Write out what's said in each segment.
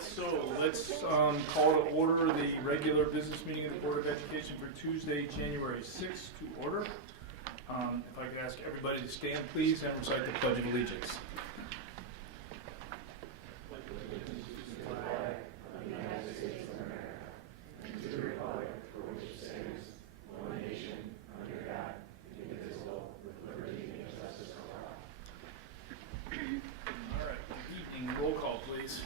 So let's call to order the regular business meeting of the Board of Education for Tuesday, January 6th to order. If I could ask everybody to stand, please, and recite the Pledge of Allegiance. Roll call, please.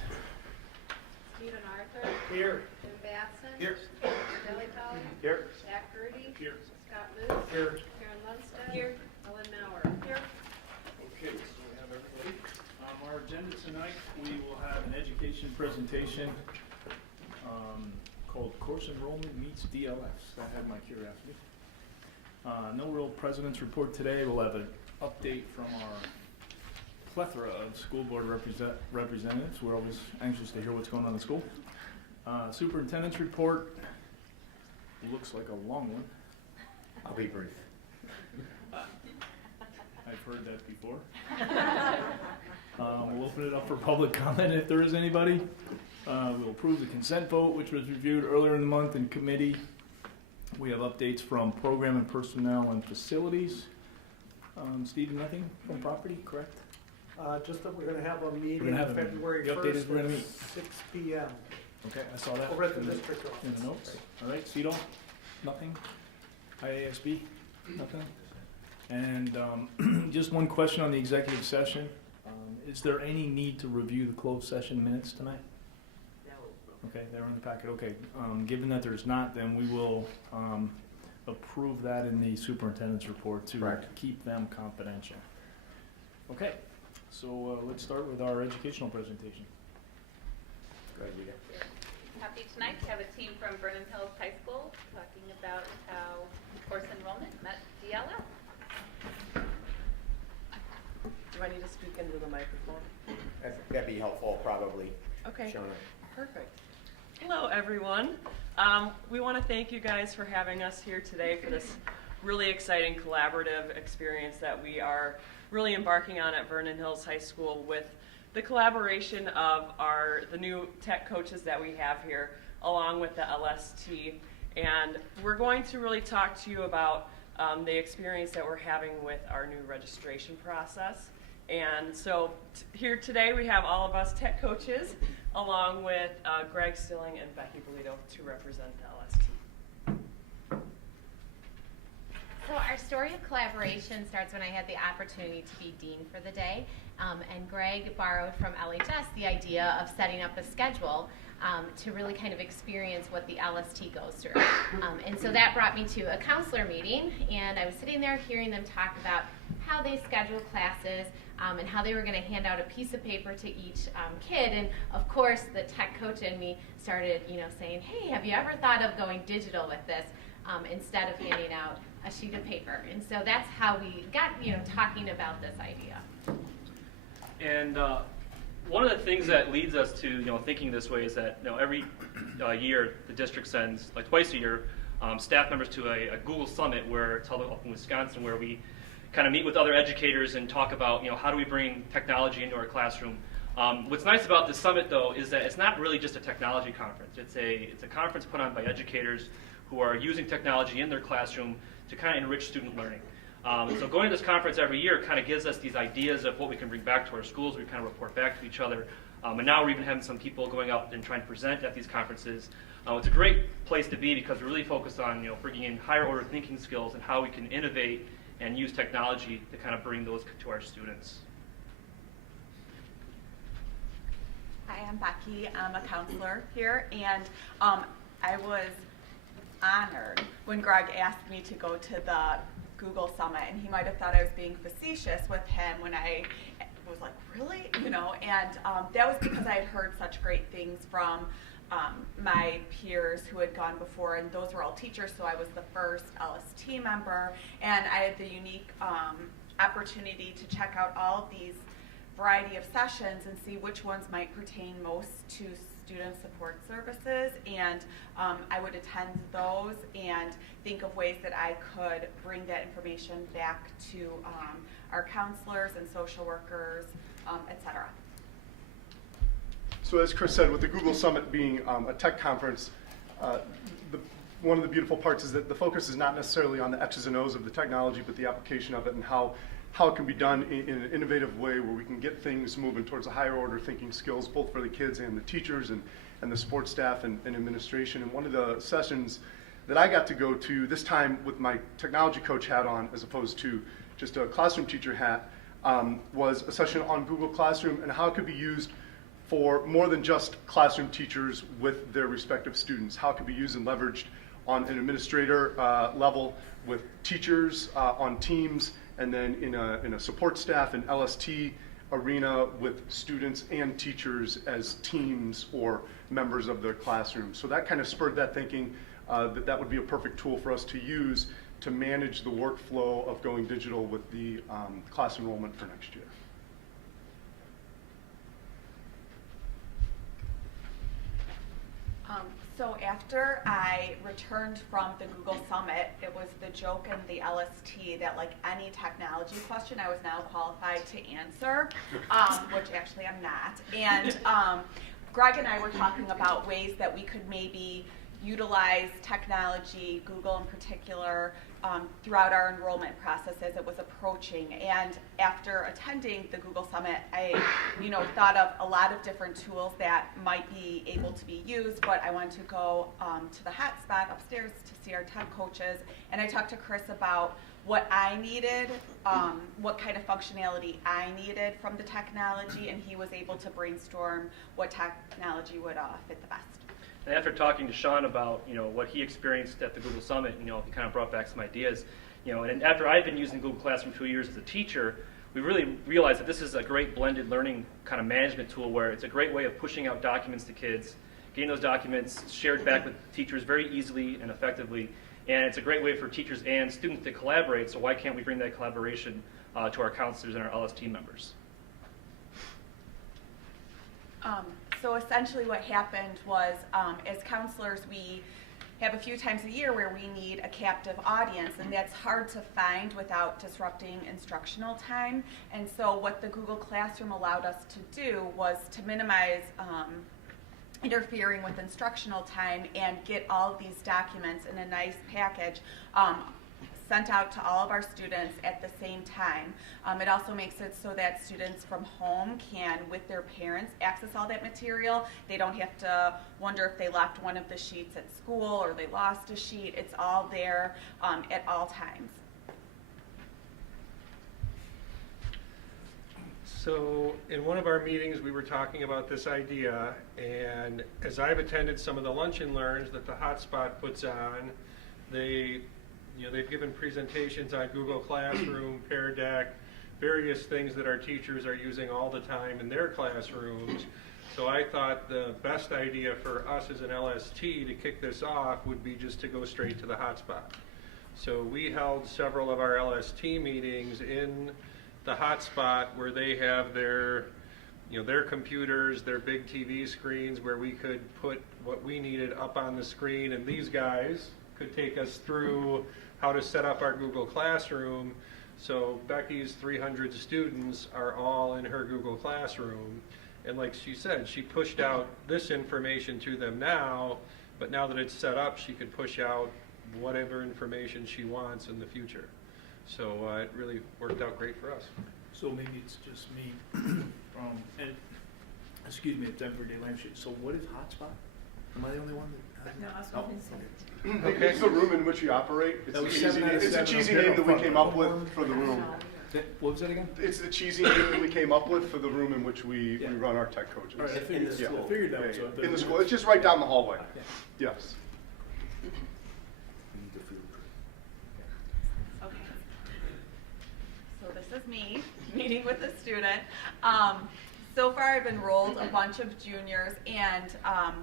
Stephen Arthur. Here. Jim Batson. Here. Billy Kelly. Here. Jack Rudy. Here. Scott Luce. Here. Karen Lundstedt. Here. Ellen Mauer. Here. Okay, so we have everybody. Our agenda tonight, we will have an education presentation called Course Enrollment Meets DLS. That had my curiosity. No real president's report today. We'll have an update from our plethora of school board representatives. We're always anxious to hear what's going on in the school. Superintendent's report looks like a long one. I'll be brief. I've heard that before. We'll open it up for public comment if there is anybody. We'll approve the consent vote, which was reviewed earlier in the month in committee. We have updates from program and personnel and facilities. Stephen, nothing from property, correct? Just that we're going to have a meeting have on a February meeting. The update is 1st we're at gonna meet. 6 p.m. Okay, I saw that. over at the in district in the office. notes. All right, CEDAW, nothing. IASB, nothing. And just one question on the executive session. Is there any need to review the closed session minutes tonight? No. Okay, they're in the packet. Okay, given that there's not, then we will approve that in the superintendent's report to Correct. keep them confidential. Okay, so let's start with our educational presentation. Go ahead, Rita. Happy tonight to have a team from Vernon Hills High School talking about how course enrollment met DLS. Do I need to speak into the microphone? That'd be helpful, probably. Okay, Shona. perfect. Hello, everyone. We want to thank you guys for having us here today for this really exciting collaborative experience that we are really embarking on at Vernon Hills High School with the collaboration of the new tech coaches that we have here, along with the LST. And we're going to really talk to you about the experience that we're having with our new registration process. And so here today we have all of us tech coaches, along with Greg Stilling and Becky Bolito to represent the LST. So our story of collaboration starts when I had the opportunity to be dean for the day, and Greg borrowed from LHS the idea of setting up a schedule to really kind of experience what the LST goes through. And so that brought me to a counselor meeting, and I was sitting there hearing them talk about how they schedule classes and how they were going to hand out a piece of paper to each kid. And of course, the tech coach in me started, saying, "Hey, have you ever thought of going digital with this instead of handing out a sheet of paper?" And so that's how we got, talking about this idea. And one of the things that leads us to thinking this way is that every year the district sends, like twice a year, staff members to a Google Summit where it's held up in Wisconsin, where we kind of meet with other educators and talk about how do we bring technology into our classroom. What's nice about this summit, though, is that it's not really just a technology conference. It's a conference put on by educators who are using technology in their classroom to kind of enrich student learning. So going to this conference every year kind of gives us these ideas of what we can bring back to our schools. We kind of report back to each other. And now we're even having some people going out and trying to present at these conferences. It's a great place to be because we're really focused on bringing in higher order thinking skills and how we can innovate and use technology to kind of bring those to our students. Hi, I'm Becky. I'm a counselor here, and I was honored when Greg asked me to go to the Google Summit, and he might have thought I was being facetious with him when I was like, really? And that was because I had heard such great things from my peers who had gone before, and those were all teachers, so I was the first LST member, and I had the unique opportunity to check out all of these variety of sessions and see which ones might pertain most to student support services, and I would attend those and think of ways that I could bring that information back to our counselors and social workers, etc. So as Chris said, with the Google Summit being a tech conference, one of the beautiful parts is that the focus is not necessarily on the X's and O's of the technology, but the application of it and how it can be done in an innovative way where we can get things moving towards a higher order thinking skills, both for the kids and the teachers and the support staff and administration. And one of the sessions that I got to go to, this time with my technology coach hat on as opposed to just a classroom teacher hat, was a session on Google Classroom and how it could be used for more than just classroom teachers with their respective students, how it could be used and leveraged on an administrator level with teachers on teams, and then in a support staff and LST arena with students and teachers as teams or members of their classroom. So that kind of spurred that thinking that would be a perfect tool for us to use to manage the workflow of going digital with the class enrollment for next year. So after I returned from the Google Summit, it was the joke in the LST that like any technology question I was now qualified to answer, which actually I'm not. And Greg and I were talking about ways that we could maybe utilize technology, Google in particular, throughout our enrollment process as it was approaching. And after attending the Google Summit, I thought of a lot of different tools that might be able to be used, but I wanted to go to the hotspot upstairs to see our tech coaches. And I talked to Chris about what I needed, what kind of functionality I needed from the technology, and he was able to brainstorm what technology would fit the best. And after talking to Sean about what he experienced at the Google Summit, he kind of brought back some ideas. And after I've been using Google Classroom 2 years as a teacher, we really realized that this is a great blended learning kind of management tool where it's a great way of pushing out documents to kids, getting those documents shared back with teachers very easily and effectively. And it's a great way for teachers and students to collaborate, so why can't we bring that collaboration to our counselors and our LS team members? So essentially what happened was, as counselors, we have a few times a year where we need a captive audience, and that's hard to find without disrupting instructional time. And so what the Google Classroom allowed us to do was to minimize interfering with instructional time and get all of these documents in a nice package sent out to all of our students at the same time. It also makes it so that students from home can, with their parents, access all that material. They don't have to wonder if they left one of the sheets at school or they lost a sheet. It's all there at all times. So in one of our meetings, we were talking about this idea, and as I've attended some of the lunch and learns that the Hotspot puts on, they've given presentations on Google Classroom, Pear Deck, various things that our teachers are using all the time in their classrooms. So I thought the best idea for us as an LST to kick this off would be just to go straight to the hotspot. So we held several of our LST meetings in the hotspot where they have their computers, their big TV screens where we could put what we needed up on the screen, and these guys could take us through how to set up our Google Classroom. So Becky's 300 students are all in her Google Classroom. And like she said, she pushed out this information to them now, but now that it's set up, she could push out whatever information she wants in the future. So it really worked out great for us. So maybe it's just me from, at Denver Day Lampshade. So what is hotspot? Am I the only one that has No, I was Oh, hoping so. okay. It's the room in which we operate. It's That was a 7 out of cheesy 7 name up that we front. came up with for the room. What was that again? It's the cheesy name that we came up with for the room in which we Yeah. run our tech coaches. All right, I figured, Yeah. I figured that was In the school. It's just right down the hallway. Yeah. Yes. Okay. So this is me meeting with a student. So far I've enrolled a bunch of juniors, and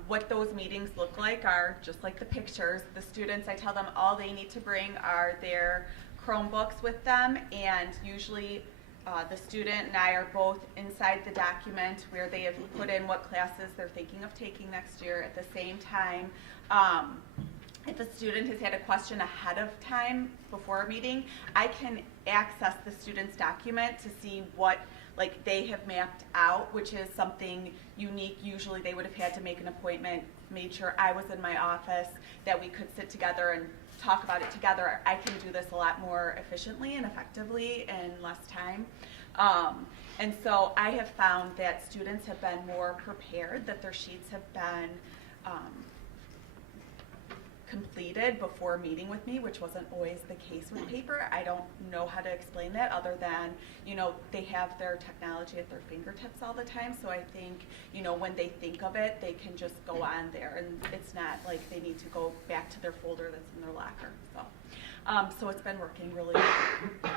what those meetings look like are just like the pictures. The students, I tell them all they need to bring are their Chromebooks with them, and usually the student and I are both inside the document where they have put in what classes they're thinking of taking next year at the same time. If a student has had a question ahead of time before a meeting, I can access the student's document to see what like they have mapped out, which is something unique. Usually they would have had to make an appointment, made sure I was in my office, that we could sit together and talk about it together. I can do this a lot more efficiently and effectively in less time. And so I have found that students have been more prepared, that their sheets have been completed before meeting with me, which wasn't always the case with paper. I don't know how to explain that other than, you know, they have their technology at their fingertips all the time. So I think, you know, when they think of it, they can just go on there, and it's not like they need to go back to their folder that's in their locker. So it's been working really well.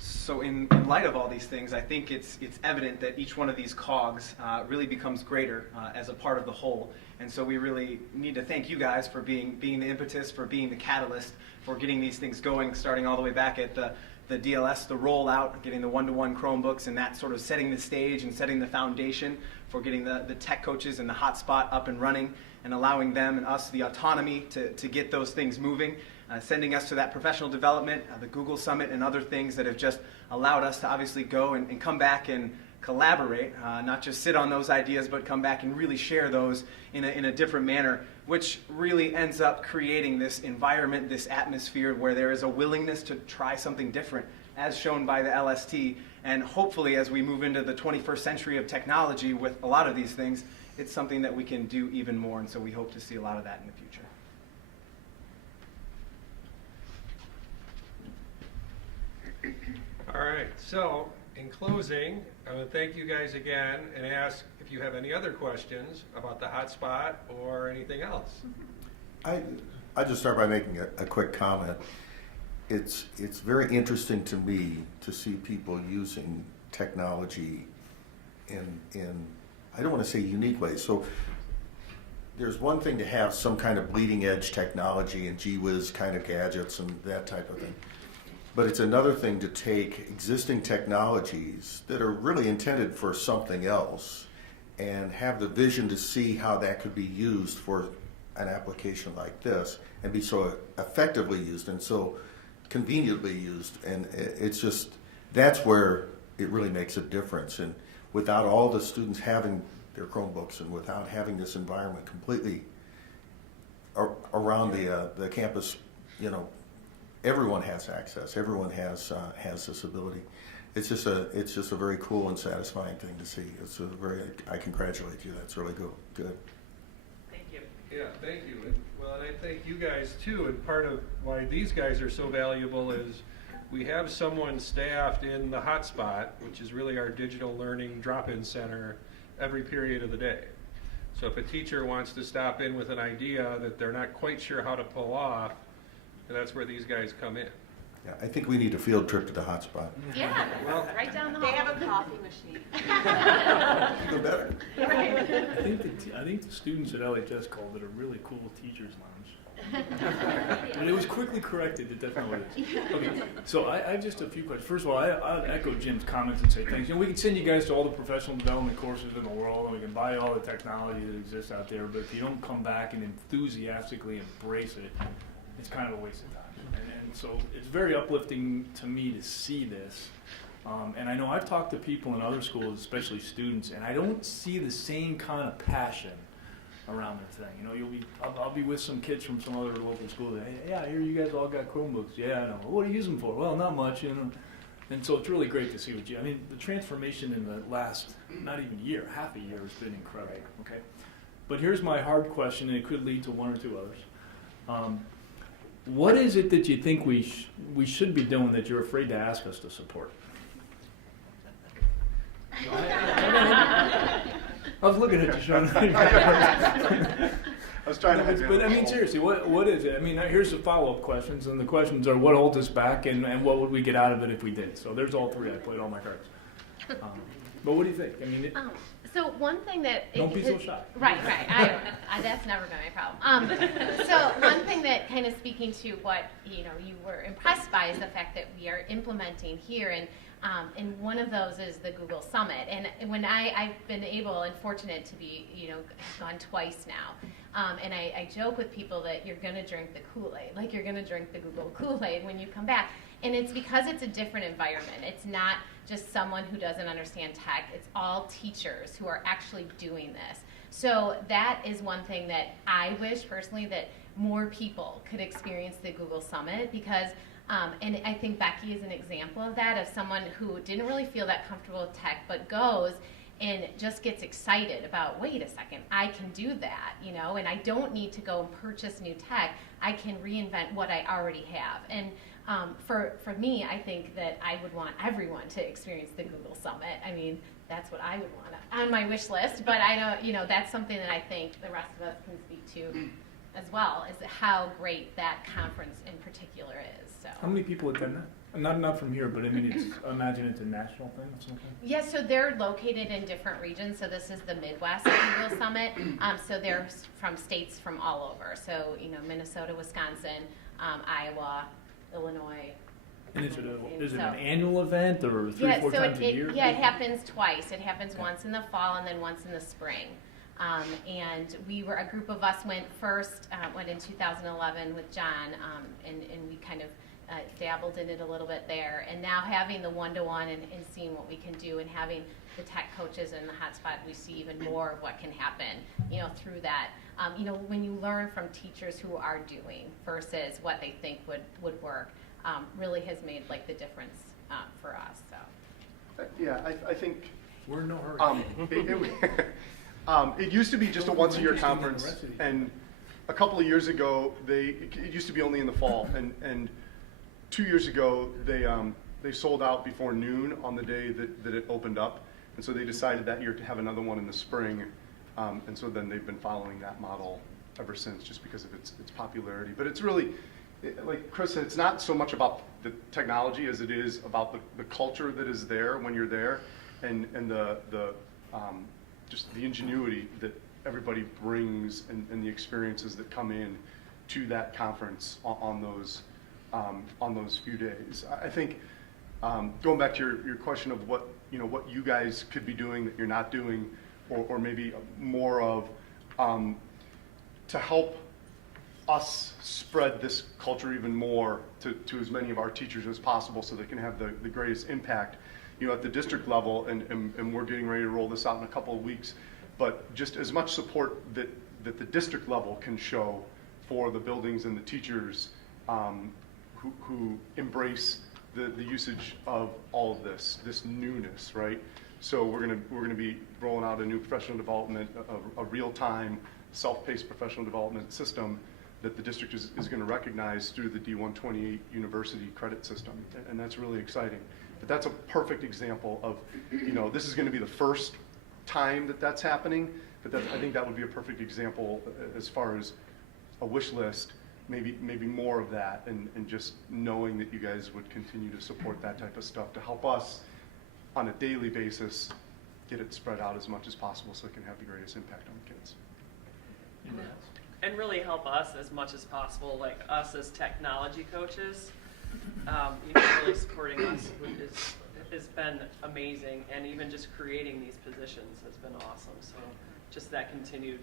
So in light of all these things, I think it's evident that each one of these cogs really becomes greater as a part of the whole. And so we really need to thank you guys for being the impetus, for being the catalyst, for getting these things going, starting all the way back at the DLS, the rollout, getting the one-to-one Chromebooks, and that sort of setting the stage and setting the foundation for getting the tech coaches and the hotspot up and running, and allowing them and us the autonomy to get those things moving. Sending us to that professional development, the Google Summit, and other things that have just allowed us to obviously go and come back and collaborate, not just sit on those ideas, but come back and really share those in a different manner, which really ends up creating this environment, this atmosphere where there is a willingness to try something different, as shown by the LST. And hopefully, as we move into the 21st century of technology with a lot of these things, it's something that we can do even more. And so we hope to see a lot of that in the future. All right, so in closing, I want to thank you guys again and ask if you have any other questions about the hotspot or anything else. I just start by making a quick comment. It's very interesting to me to see people using technology in I don't want to say unique ways. So there's one thing to have some kind of bleeding edge technology and gee whiz kind of gadgets and that type of thing. But it's another thing to take existing technologies that are really intended for something else and have the vision to see how that could be used for an application like this and be so effectively used and so conveniently used. And it's just, that's where it really makes a difference. And without all the students having their Chromebooks and without having this environment completely around the campus, you know, everyone has access. Everyone has this ability. It's just a very cool and satisfying thing to see. It's a very, I congratulate you. That's really good. Thank you. Yeah, thank you. And I thank you guys too. And part of why these guys are so valuable is we have someone staffed in the hotspot, which is really our digital learning drop-in center, every period of the day. So if a teacher wants to stop in with an idea that they're not quite sure how to pull off, that's where these guys come in. Yeah, I think we need a field trip to the hotspot. Yeah, Well, right down the They hall. have a coffee machine. Even better. I think the students at LHS called it a really cool teacher's lounge. And it was quickly corrected that that's not what it is. Okay, so I have just a few questions. First of all, I'll echo Jim's comments and say thanks. You know, we can send you guys to all the professional development courses in the world, and we can buy all the technology that exists out there, but if you don't come back and enthusiastically embrace it, it's kind of a waste of time. And so it's very uplifting to me to see this. And I know I've talked to people in other schools, especially students, and I don't see the same kind of passion around their thing. You know, I'll be with some kids from some other local school that, hey, yeah, I hear you guys all got Chromebooks. Yeah, I know. What do you use them for? Well, not much, you know. And so it's really great to see what I mean, the transformation in the last, not even year, half a year has been incredible, okay? But here's my hard question, and it could lead to one or two others. What is it that you think we should be doing that you're afraid to ask us to support? I was looking at you, Sean. I was trying to. But I mean, seriously, what is it? I mean, here's the follow-up questions, and the questions are: what holds us back, and what would we get out of it if we did? So there's all three. I played all my cards. But what do you think? I mean, So one thing that don't be so shy. Right. That's never been my problem. So one thing that kind of speaking to what you were impressed by is the fact that we are implementing here, and one of those is the Google Summit. And when I've been able and fortunate to be gone twice now, and I joke with people that you're going to drink the Kool-Aid, like you're going to drink the Google Kool-Aid when you come back. And it's because it's a different environment. It's not just someone who doesn't understand tech. It's all teachers who are actually doing this. So that is one thing that I wish personally that more people could experience the Google Summit, because and I think Becky is an example of that, of someone who didn't really feel that comfortable with tech, but goes and just gets excited about, wait a second, I can do that, you know, and I don't need to go and purchase new tech. I can reinvent what I already have. And for me, I think that I would want everyone to experience the Google Summit. I mean, that's what I would want on my wish list, but I know, you know, that's something that I think the rest of us can speak to as well, is how great that conference in particular is. So. How many people attend that? Not from here, but I mean, imagine it's a national thing of some kind. Yeah, so they're located in different regions. So this is the Midwest Google Summit. So they're from states from all over. So, you know, Minnesota, Wisconsin, Iowa, Illinois. And is it an annual event or three, four times a year? Yeah, it happens twice. It happens once in the fall and then once in the spring. And a group of us went in 2011 with John, and we kind of dabbled in it a little bit there. And now having the one-to-one and seeing what we can do, and having the tech coaches in the hotspot, we see even more of what can happen, you know, through that. You know, when you learn from teachers who are doing versus what they think would work, really has made like the difference for us. So. Yeah, I think We're in no hurry. It used to be just a once-a-year conference, and a couple of years ago, it used to be only in the fall, and 2 years ago, they sold out before noon on the day that it opened up, and so they decided that year to have another one in the spring, and so then they've been following that model ever since, just because of its popularity. But it's really, like Chris said, it's not so much about the technology as it is about the culture that is there when you're there, and just the ingenuity that everybody brings, and the experiences that come in to that conference on those few days. I think going back to your question of what you guys could be doing that you're not doing, or maybe more of to help us spread this culture even more to as many of our teachers as possible, so they can have the greatest impact, you know, at the district level, and we're getting ready to roll this out in a couple of weeks, but just as much support that the district level can show for the buildings and the teachers who embrace the usage of all of this newness, right? So we're gonna be rolling out a new professional development, a real-time, self-paced professional development system that the district is going to recognize through the D128 university credit system, and that's really exciting. But that's a perfect example of, you know, this is going to be the first time that's happening, but I think that would be a perfect example as far as a wish list, maybe more of that, and just knowing that you guys would continue to support that type of stuff to help us on a daily basis get it spread out as much as possible so it can have the greatest impact on the kids. And really help us as much as possible, like us as technology coaches. Really supporting us has been amazing, and even just creating these positions has been awesome. So just that continued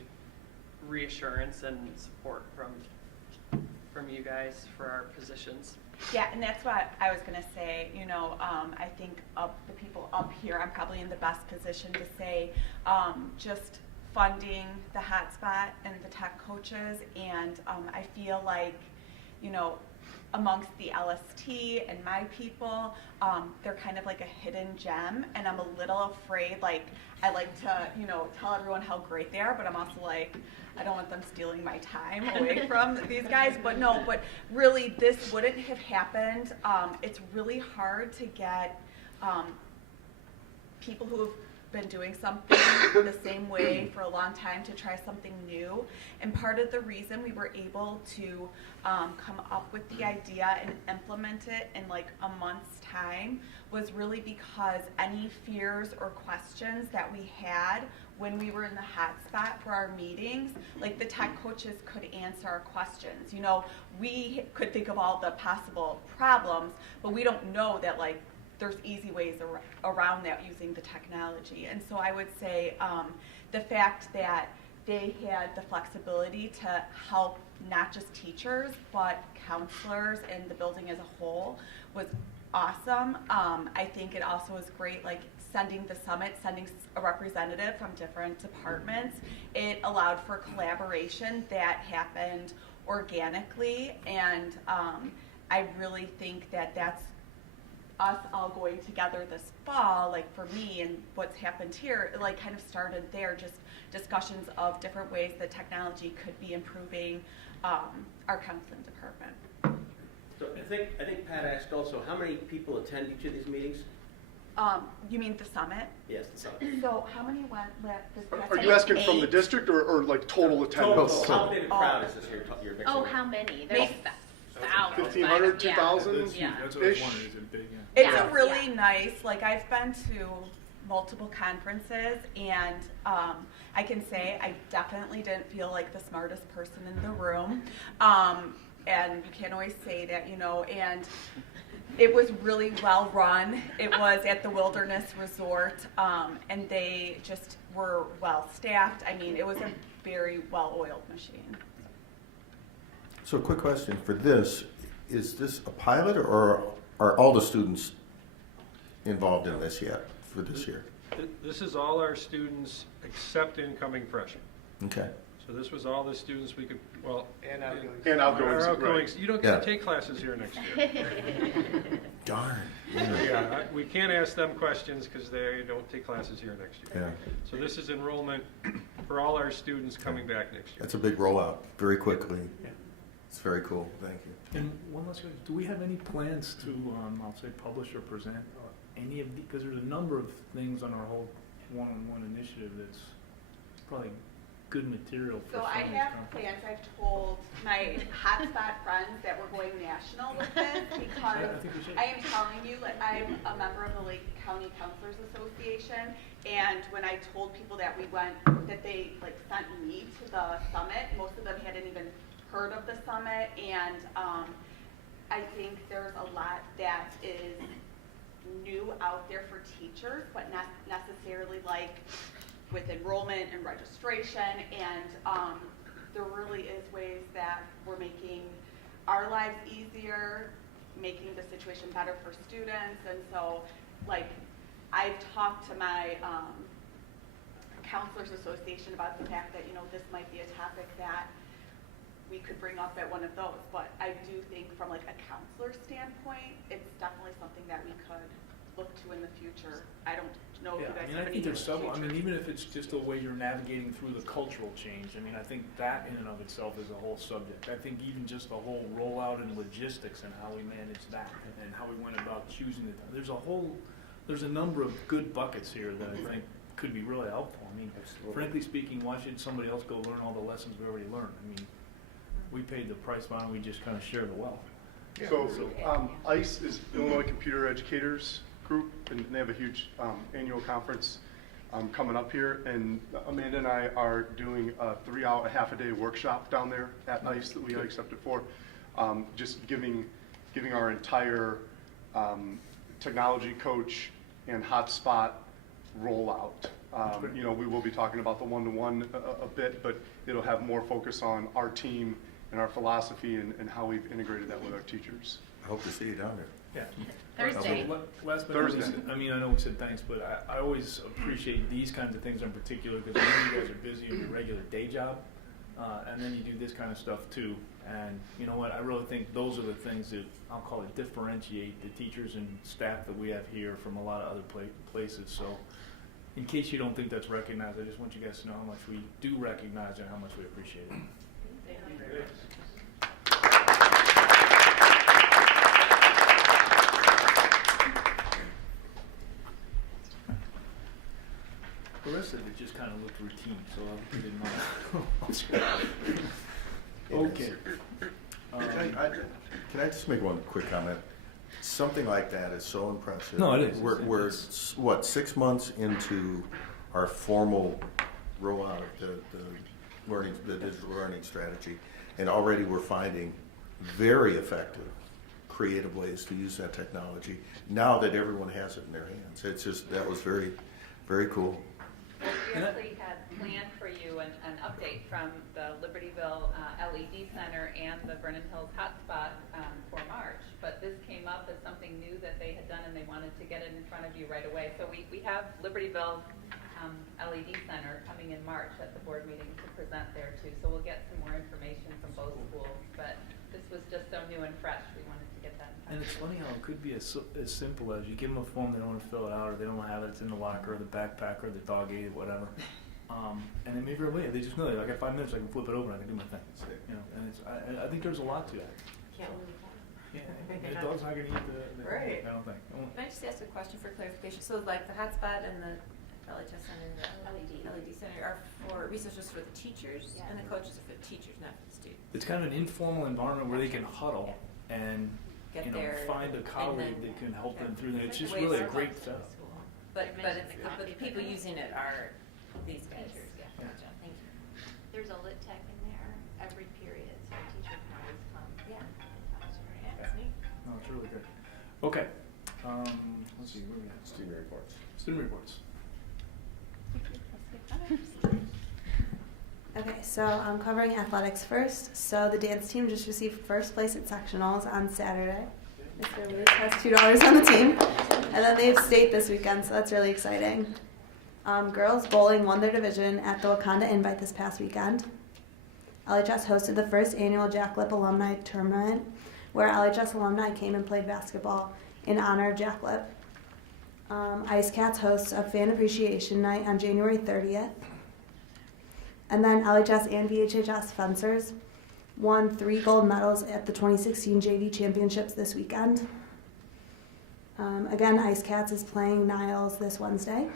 reassurance and support from you guys for our positions. Yeah, and that's what I was going to say. You know, I think of the people up here, I'm probably in the best position to say just funding the hotspot and the tech coaches, and I feel like, you know, amongst the LST and my people, they're kind of like a hidden gem, and I'm a little afraid, like, I like to, you know, tell everyone how great they are, but I'm also like, I don't want them stealing my time away from these guys. But no, but really, this wouldn't have happened. It's really hard to get people who have been doing something the same way for a long time to try something new. And part of the reason we were able to come up with the idea and implement it in like a month's time was really because any fears or questions that we had when we were in the hotspot for our meetings, like the tech coaches could answer our questions. You know, we could think of all the possible problems, but we don't know that like there's easy ways around that using the technology. And so I would say the fact that they had the flexibility to help not just teachers, but counselors and the building as a whole was awesome. I think it also was great, like sending the summit, sending a representative from different departments. It allowed for collaboration that happened organically, and I really think that that's us all going together this fall, like for me and what's happened here, it like kind of started there, just discussions of different ways that technology could be improving our counseling department. So I think Pat asked also, how many people attend each of these meetings? You mean the summit? Yes, the summit. So how many went this past Are you year? asking from the 8? district or like total attendance? Total, how big a crowd is this you're mixing Oh, with? how many? There's thousands. 1,500, but yeah. 2,000? Yeah. That's what I was Ish. wondering, is it big? Yeah. It's Yeah. a really nice, like I've been to multiple conferences, and I can say I definitely didn't feel like the smartest person in the room. And you can't always say that, you know, and it was really well run. It was at the Wilderness Resort, and they just were well staffed. I mean, it was a very well-oiled machine. So a quick question for this, is this a pilot or are all the students involved in this yet for this year? This is all our students except incoming freshmen. Okay. So this was all the students we could, well. And outgoings. Our And outgoings, outgoings. right. You don't Yeah. get to take classes here next year. Darn. Yeah, we can't ask them questions because they don't take classes here next year. Yeah. So this is enrollment for all our students coming back next year. That's a big rollout, very quickly. Yeah. It's very cool, thank you. And one last question, do we have any plans to, I'll say, publish or present any of the, because there's a number of things on our whole one-on-one initiative that's probably good material for So some I of these have conferences. plans. I've told my hotspot friends that we're going national with this because I think we should. I am telling you, like, I'm a member of the Lake County Counselors Association, and when I told people that we went, that they like sent me to the summit, most of them hadn't even heard of the summit, and I think there's a lot that is new out there for teachers, but not necessarily like with enrollment and registration, and there really is ways that we're making our lives easier, making the situation better for students. And so, like, I've talked to my counselors association about the fact that, you know, this might be a topic that we could bring up at one of those, but I do think from like a counselor standpoint, it's definitely something that we could look to in the future. I don't know if Yeah, you guys I mean, have I any think there's several, I future. mean, even if it's just a way you're navigating through the cultural change, I mean, I think that in and of itself is a whole subject. I think even just the whole rollout and logistics and how we manage that and how we went about choosing it, there's a number of good buckets here that I think could be really helpful. I mean, frankly speaking, why should somebody else go learn all the lessons we already learned? I mean, we paid the price, why don't we just kind of share the wealth? So ICE is Illinois Computer Educators Group, and they have a huge annual conference coming up here. And Amanda and I are doing a 3-hour, half-a-day workshop down there at ICE that we got accepted for, just giving our entire technology coach and hotspot rollout. You know, we will be talking about the one-to-one a bit, but it'll have more focus on our team and our philosophy and how we've integrated that with our teachers. I hope to see you down there. Yeah. Thursday. Last but not least, Thursday. I mean, I know we said thanks, but I always appreciate these kinds of things in particular because I know you guys are busy in your regular day job, and then you do this kind of stuff too. And you know what? I really think those are the things that I'll call it differentiate the teachers and staff that we have here from a lot of other places. So, in case you don't think that's recognized, I just want you guys to know how much we do recognize and how much we appreciate it. The rest of it just kind of looked routine, so I didn't know. Okay. Can I just make one quick comment? Something like that is so impressive. No, it is. We're what, 6 months into our formal rollout of the digital learning strategy, and already we're finding very effective, creative ways to use that technology now that everyone has it in their hands. It's just, that was very, very cool. We actually had planned for you an update from the Libertyville LED Center and the Vernon Hills Hotspot for March, but this came up as something new that they had done and they wanted to get it in front of you right away. So we have Libertyville LED Center coming in March at the board meeting to present there too. So we'll get some more information from both schools, but this was just so new and fresh. We wanted to get that in front And of it's you. funny how it could be as simple as you give them a form, they don't want to fill it out, or they don't have it, it's in the locker, or the backpack, or the dog ate it, whatever. And they may very well, they just know that, like, at 5 minutes, I can flip it over and I can do my thing. You know, and it's, I think there's a lot to that. Can't really Yeah, the dog's not gonna eat the Right. I don't think. Can I just ask a question for clarification? So like the hotspot and the LHS Center, the LED Center are for resources for the teachers and the coaches are for the teachers, not for the students. It's kind of an informal environment where they can huddle and, Get you know, their- find a and colleague then- that can help them through that. It's Like just the way really a Starbucks great is setup. at school. But the people using it are these guys. Teachers, yeah. Gotcha, thank you. There's a lit tech in there every period, so a teacher can always come. Yeah. Yeah. That's neat. No, it's really good. Okay, let's see, where are we at? Student reports. Student reports. Okay, so I'm covering athletics first. So the dance team just received first place at sectionals on Saturday. Mr. Luce has $2 on the team. And then they have state this weekend, so that's really exciting. Girls bowling won their division at the Wakanda Invite this past weekend. LHS hosted the first annual Jack Lip Alumni Tournament, where LHS alumni came and played basketball in honor of Jack Lip. Ice Cats hosts a fan appreciation night on January 30th. And then LHS and VHHS fencers won 3 gold medals at the 2016 JV Championships this weekend. Again, Ice Cats is playing Niles this Wednesday.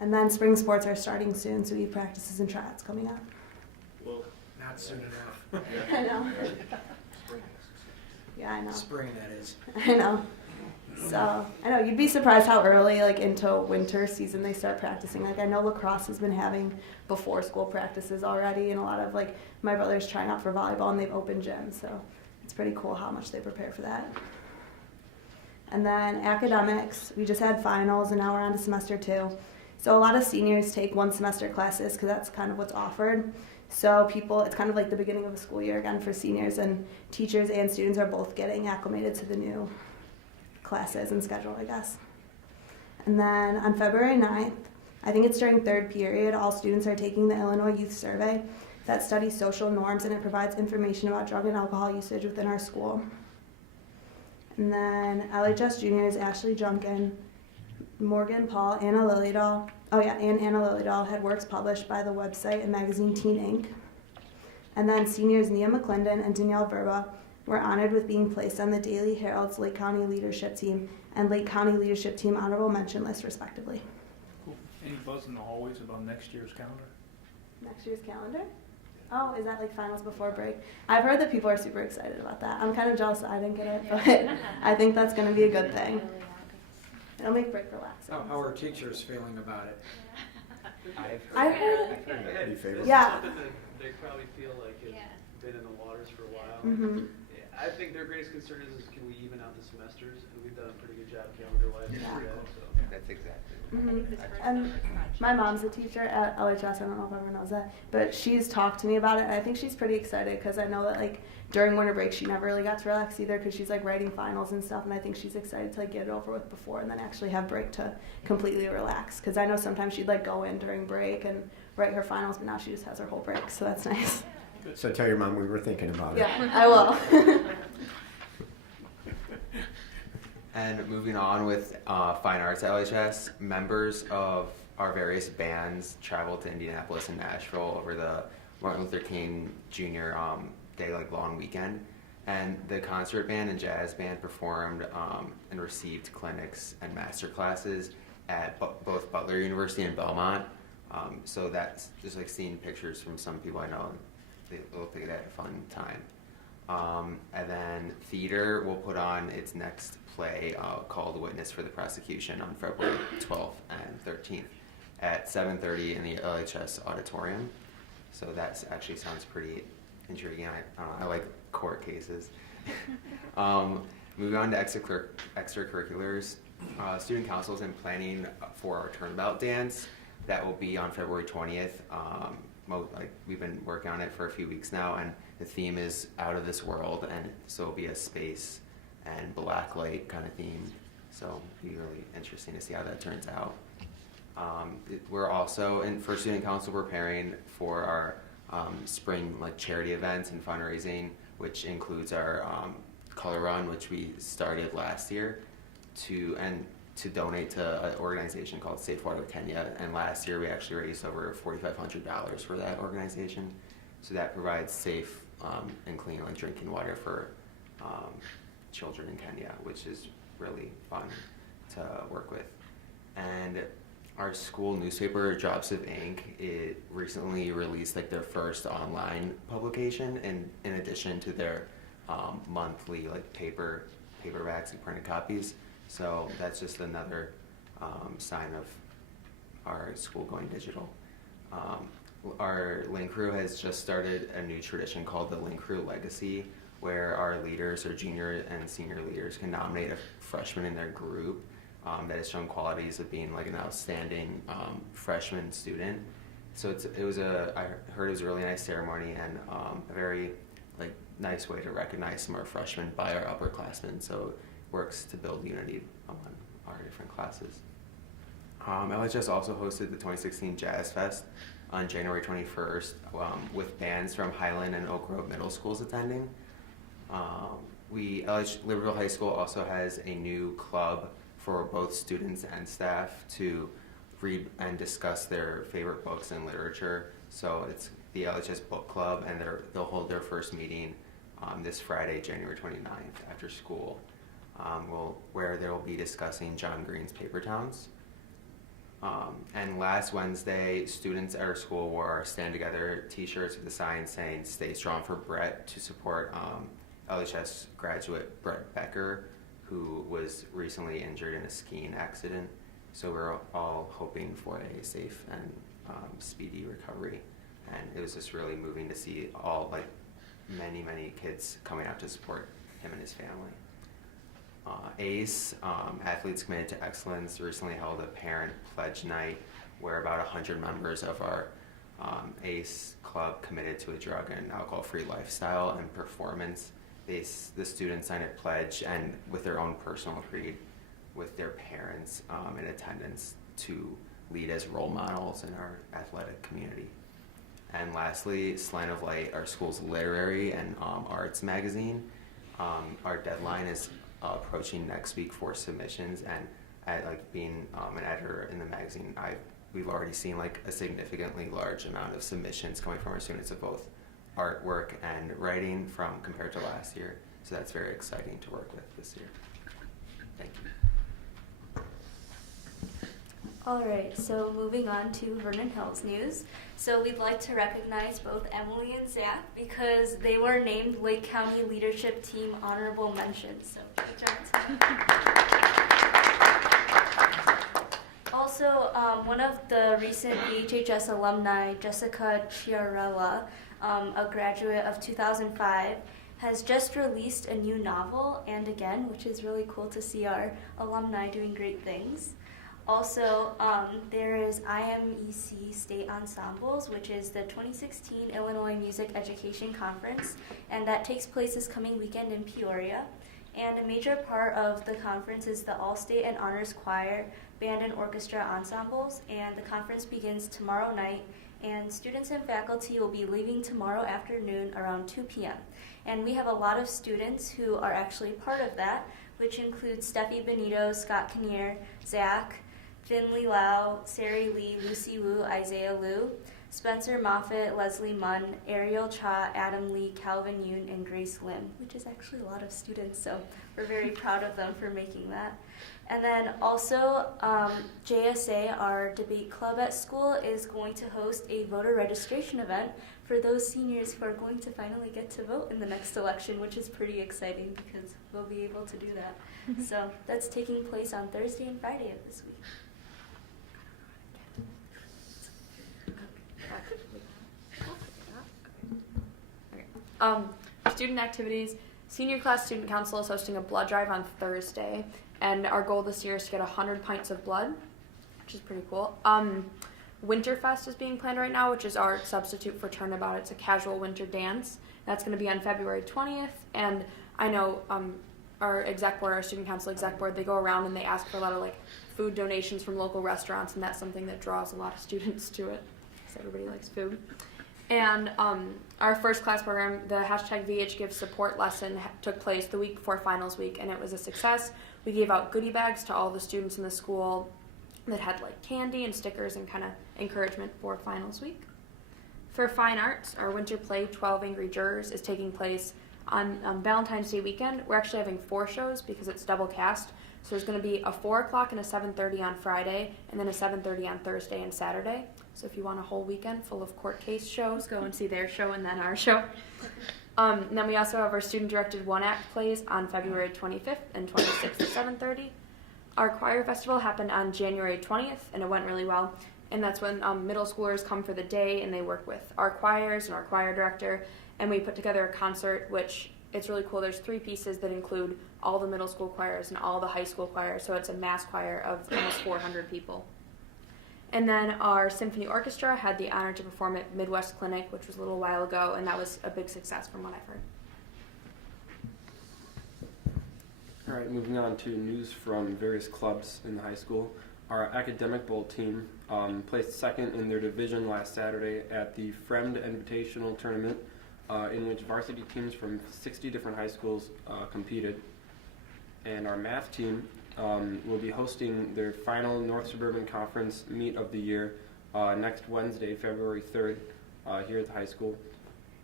And then spring sports are starting soon, so we have practices and tryouts coming up. Well, not soon enough. I know. Yeah, I know. Spring, that is. I know. So, I know, you'd be surprised how early, like, into winter season they start practicing. Like, I know lacrosse has been having before school practices already, and a lot of, like, my brother's trying out for volleyball, and they've opened gyms, so it's pretty cool how much they prepare for that. And then academics, we just had finals, and now we're on to semester 2. So a lot of seniors take one semester classes, because that's kind of what's offered. So it's kind of like the beginning of a school year again for seniors, and teachers and students are both getting acclimated to the new classes and schedule, I guess. And then on February 9th, I think it's during 3rd period, all students are taking the Illinois Youth Survey that studies social norms, and it provides information about drug and alcohol usage within our school. And then LHS juniors Ashley Junkin, Morgan Paul, Anna Lillydahl, and Anna Lillydahl had works published by the website and magazine Teen Inc. And then seniors Nia McClendon and Danielle Verba were honored with being placed on the Daily Herald's Lake County Leadership Team and Lake County Leadership Team Honorable Mention list, respectively. Cool. Any buzz in the hallways about next year's calendar? Next year's calendar? Oh, is that like finals before break? I've heard that people are super excited about that. I'm kind of jealous that I didn't get it, but I think that's going to be a good thing. It'll make break relaxing. How are teachers feeling about it? I heard. Any favorites? Yeah. Something that they probably feel like it's been in the waters for a while. Mhm. I think their greatest concern is can we even out the semesters? And we've done a pretty good job calendar-wise to do that. So. That's exactly. Mm-hmm. And my mom's a teacher at LHS. I don't know if everyone knows that, but she's talked to me about it, and I think she's pretty excited because I know that like during winter break she never really got to relax either because she's like writing finals and stuff, and I think she's excited to like get it over with before and then actually have break to completely relax. Because I know sometimes she'd like go in during break and write her finals, but now she just has her whole break, so that's nice. So tell your mom we were thinking about it. Yeah, I will. And moving on with Fine Arts LHS, members of our various bands traveled to Indianapolis and Nashville over the Martin Luther King Jr. Day long weekend. And the concert band and jazz band performed and received clinics and master classes at both Butler University and Belmont. So that's just like seeing pictures from some people I know. They look like they had a fun time. And then theater will put on its next play called Witness for the Prosecution on February 12th and 13th at 7:30 in the LHS auditorium. So that actually sounds pretty intriguing. I like court cases. Moving on to extracurriculars, student council has been planning for our turnabout dance that will be on February 20th. We've been working on it for a few weeks now, and the theme is out of this world, and so it'll be a space and black light kind of theme. So it'll be really interesting to see how that turns out. We're also, for student council, preparing for our spring charity events and fundraising, which includes our color run, which we started last year, to donate to an organization called Safe Water Kenya. And last year we actually raised over $4,500 for that organization. So that provides safe and clean drinking water for children in Kenya, which is really fun to work with. And our school newspaper, Drops of Ink, it recently released their first online publication, in addition to their monthly paperbacks and printed copies. So that's just another sign of our school going digital. Our Link Crew has just started a new tradition called the Link Crew Legacy, where our leaders, or junior and senior leaders, can nominate a freshman in their group that has shown qualities of being an outstanding freshman student. So I heard it was a really nice ceremony, and a very nice way to recognize some of our freshmen by our upperclassmen. So it works to build unity among our different classes. LHS also hosted the 2016 Jazz Fest on January 21st with bands from Highland and Oak Grove Middle Schools attending. Libertyville High School also has a new club for both students and staff to read and discuss their favorite books and literature. So it's the LHS Book Club, and they'll hold their first meeting this Friday, January 29th, after school, where they'll be discussing John Green's Paper Towns. And last Wednesday, students at our school wore our Stand Together t-shirts with a sign saying "Stay Strong for Brett" to support LHS graduate Brett Becker, who was recently injured in a skiing accident. So we're all hoping for a safe and speedy recovery. And it was just really moving to see all many kids coming out to support him and his family. ACE, Athletes Committed to Excellence, recently held a parent pledge night where about 100 members of our ACE club committed to a drug and alcohol-free lifestyle and performance. The students signed a pledge, and with their own personal creed, with their parents in attendance, to lead as role models in our athletic community. And lastly, Slant of Light, our school's literary and arts magazine. Our deadline is approaching next week for submissions, and being an editor in the magazine, we've already seen a significantly large amount of submissions coming from our students of both artwork and writing compared to last year. So that's very exciting to work with this year. Thank you. All right, so moving on to Vernon Hills news. So we'd like to recognize both Emily and Zach because they were named Lake County Leadership Team Honorable Mentions. So good job to them. Also, one of the recent VHHS alumni, Jessica Chiarella, a graduate of 2005, has just released a new novel, And Again, which is really cool to see our alumni doing great things. Also, there is IMEC State Ensembles, which is the 2016 Illinois Music Education Conference, and that takes place this coming weekend in Peoria. And a major part of the conference is the All-State and Honors Choir, Band and Orchestra Ensembles, and the conference begins tomorrow night, and students and faculty will be leaving tomorrow afternoon around 2 p.m. And we have a lot of students who are actually part of that, which includes Steffi Benito, Scott Kinnear, Zach, Finley Lau, Sari Lee, Lucy Wu, Isaiah Liu, Spencer Moffitt, Leslie Munn, Ariel Cha, Adam Lee, Calvin Yoon, and Grace Lim, which is actually a lot of students, so we're very proud of them for making that. And then also, JSA, our debate club at school, is going to host a voter registration event for those seniors who are going to finally get to vote in the next election, which is pretty exciting because we'll be able to do that. So that's taking place on Thursday and Friday of this week. Student activities. Senior class student council is hosting a blood drive on Thursday, and our goal this year is to get 100 pints of blood, which is pretty cool. Winterfest is being planned right now, which is our substitute for Turnabout. It's a casual winter dance. That's going to be on February 20th, and I know our exec board, our student council exec board, they go around and they ask for a lot of like food donations from local restaurants, and that's something that draws a lot of students to it because everybody likes food. And our first class program, the #VHGive support lesson took place the week before finals week, and it was a success. We gave out goodie bags to all the students in the school that had like candy and stickers and kind of encouragement for finals week. For fine arts, our winter play 12 Angry Jurors is taking place on Valentine's Day weekend. We're actually having 4 shows because it's double cast. So there's going to be a 4 o'clock and a 7:30 on Friday, and then a 7:30 on Thursday and Saturday. So if you want a whole weekend full of court case shows, go and see their show and then our show. And then we also have our student-directed one-act plays on February 25th and 26th at 7:30. Our choir festival happened on January 20th, and it went really well. And that's when middle schoolers come for the day, and they work with our choirs and our choir director, and we put together a concert, which it's really cool. There's 3 pieces that include all the middle school choirs and all the high school choirs, so it's a mass choir of almost 400 people. And then our symphony orchestra had the honor to perform at Midwest Clinic, which was a little while ago, and that was a big success from what I've heard. All right, moving on to news from various clubs in the high school. Our academic bowl team placed second in their division last Saturday at the Fremd Invitational Tournament, in which varsity teams from 60 different high schools competed. And our math team will be hosting their final North Suburban Conference meet of the year next Wednesday, February 3rd, here at the high school.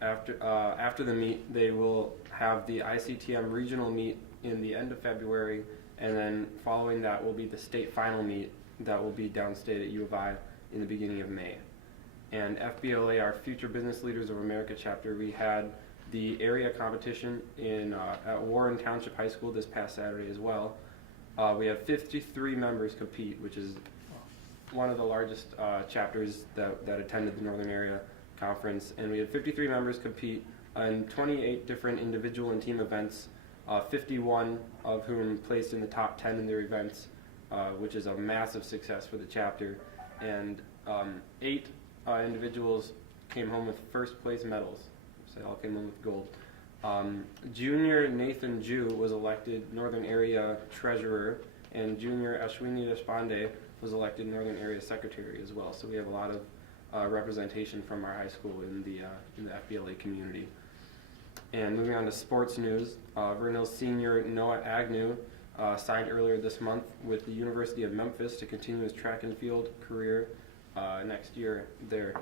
After the meet, they will have the ICTM regional meet in the end of February, and then following that will be the state final meet that will be downstate at U of I in the beginning of May. And FBLA, our Future Business Leaders of America chapter, we had the area competition at Warren Township High School this past Saturday as well. We had 53 members compete, which is one of the largest chapters that attended the Northern Area Conference. And we had 53 members compete in 28 different individual and team events, 51 of whom placed in the top 10 in their events, which is a massive success for the chapter. And 8 individuals came home with first place medals, so they all came home with gold. Junior Nathan Jew was elected Northern Area Treasurer, and Junior Ashwini Deshpande was elected Northern Area Secretary as well. So we have a lot of representation from our high school in the FBLA community. And moving on to sports news, Vernon Hills senior Noah Agnew signed earlier this month with the University of Memphis to continue his track and field career next year there.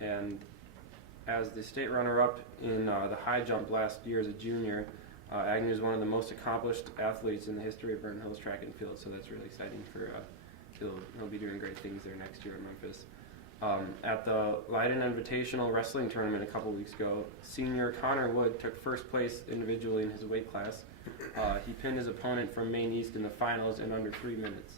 And as the state runner-up in the high jump last year as a junior, Agnew is one of the most accomplished athletes in the history of Vernon Hills track and field, so that's really exciting for he'll be doing great things there next year at Memphis. At the Leiden Invitational Wrestling Tournament a couple weeks ago, senior Connor Wood took first place individually in his weight class. He pinned his opponent from Maine East in the finals in under 3 minutes.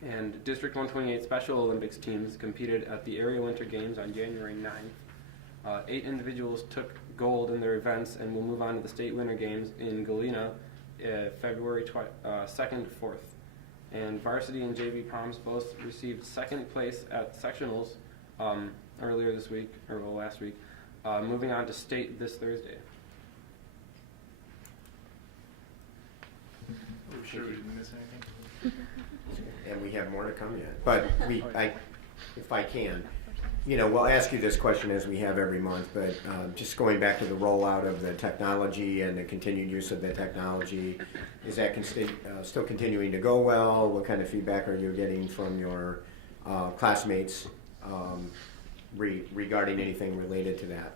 And District 128 Special Olympics teams competed at the Area Winter Games on January 9th. 8 individuals took gold in their events and will move on to the State Winter Games in Galena February 2nd to 4th. And varsity and JV proms both received second place at sectionals earlier this week, or well, last week, moving on to state this Thursday. We're sure we didn't miss anything. And we have more to come yet. But if I can, we'll ask you this question as we have every month, but just going back to the rollout of the technology and the continued use of the technology, is that still continuing to go well? What kind of feedback are you getting from your classmates regarding anything related to that?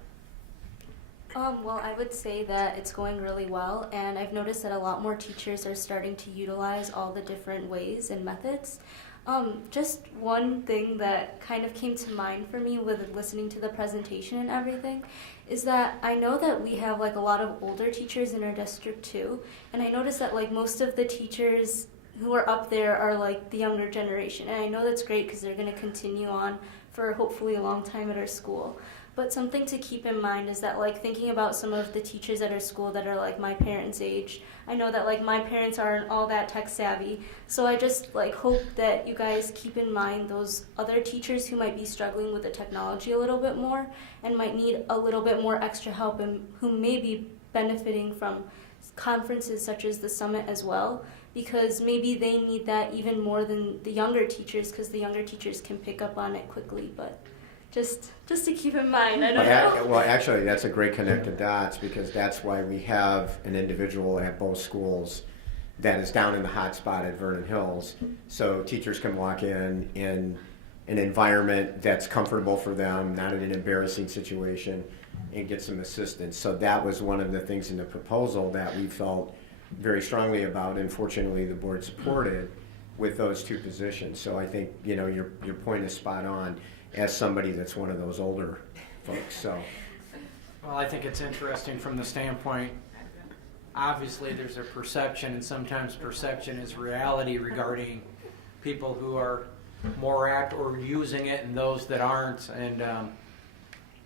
Well, I would say that it's going really well, and I've noticed that a lot more teachers are starting to utilize all the different ways and methods. Just one thing that kind of came to mind for me with listening to the presentation and everything is that I know that we have a lot of older teachers in our district too, and I noticed that most of the teachers who are up there are like the younger generation, and I know that's great because they're going to continue on for hopefully a long time at our school. But something to keep in mind is that, like, thinking about some of the teachers at our school that are like my parents' age, I know that like my parents aren't all that tech savvy, so I just like hope that you guys keep in mind those other teachers who might be struggling with the technology a little bit more and might need a little bit more extra help, and who may be benefiting from conferences such as the summit as well, because maybe they need that even more than the younger teachers, because the younger teachers can pick up on it quickly. But just to keep in mind, I don't know. Well, actually, that's a great connect the dots, because that's why we have an individual at both schools that is down in the hot spot at Vernon Hills, so teachers can walk in an environment that's comfortable for them, not in an embarrassing situation, and get some assistance. So that was one of the things in the proposal that we felt very strongly about, and fortunately the board supported with those two positions. So I think, you know, your point is spot on as somebody that's one of those older folks. So, well, I think it's interesting from the standpoint, obviously there's a perception, and sometimes perception is reality regarding people who are more apt or using it and those that aren't. And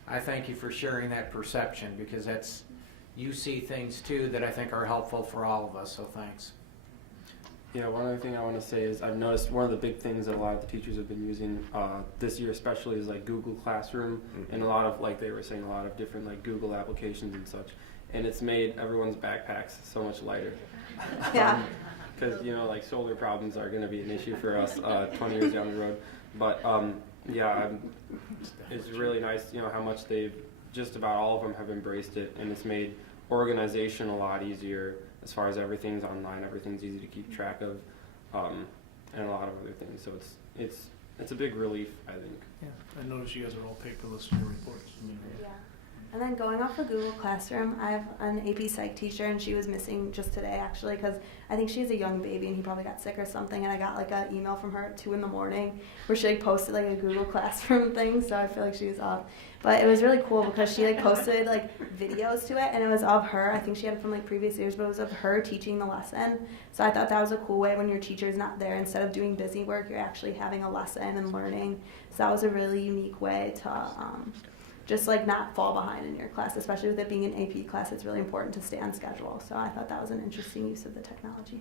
I thank you for sharing that perception, because that's, you see things too that I think are helpful for all of us, so thanks. Yeah, one other thing I want to say is I've noticed one of the big things that a lot of the teachers have been using this year especially is like Google Classroom, and a lot of, like they were saying, a lot of different like Google applications and such. And it's made everyone's backpacks so much lighter. Yeah. Because, you know, like shoulder problems are going to be an issue for us 20 years down the road. But yeah, it's really nice, you know, how much they've, just about all of them have embraced it, and it's made organization a lot easier as far as everything's online, everything's easy to keep track of, and a lot of other things. So it's a big relief, I think. Yeah, I noticed you guys are all paperless in your reports. I mean, Yeah. And then going off of Google Classroom, I have an AP Psych teacher, and she was missing just today actually, because I think she has a young baby and he probably got sick or something, and I got like an email from her at 2 a.m. where she like posted like a Google Classroom thing, so I feel like she was off. But it was really cool because she like posted like videos to it, and it was of her. I think she had it from like previous years, but it was of her teaching the lesson. So I thought that was a cool way when your teacher's not there, instead of doing busy work, you're actually having a lesson and learning. So that was a really unique way to just like not fall behind in your class, especially with it being an AP class. It's really important to stay on schedule. So I thought that was an interesting use of the technology.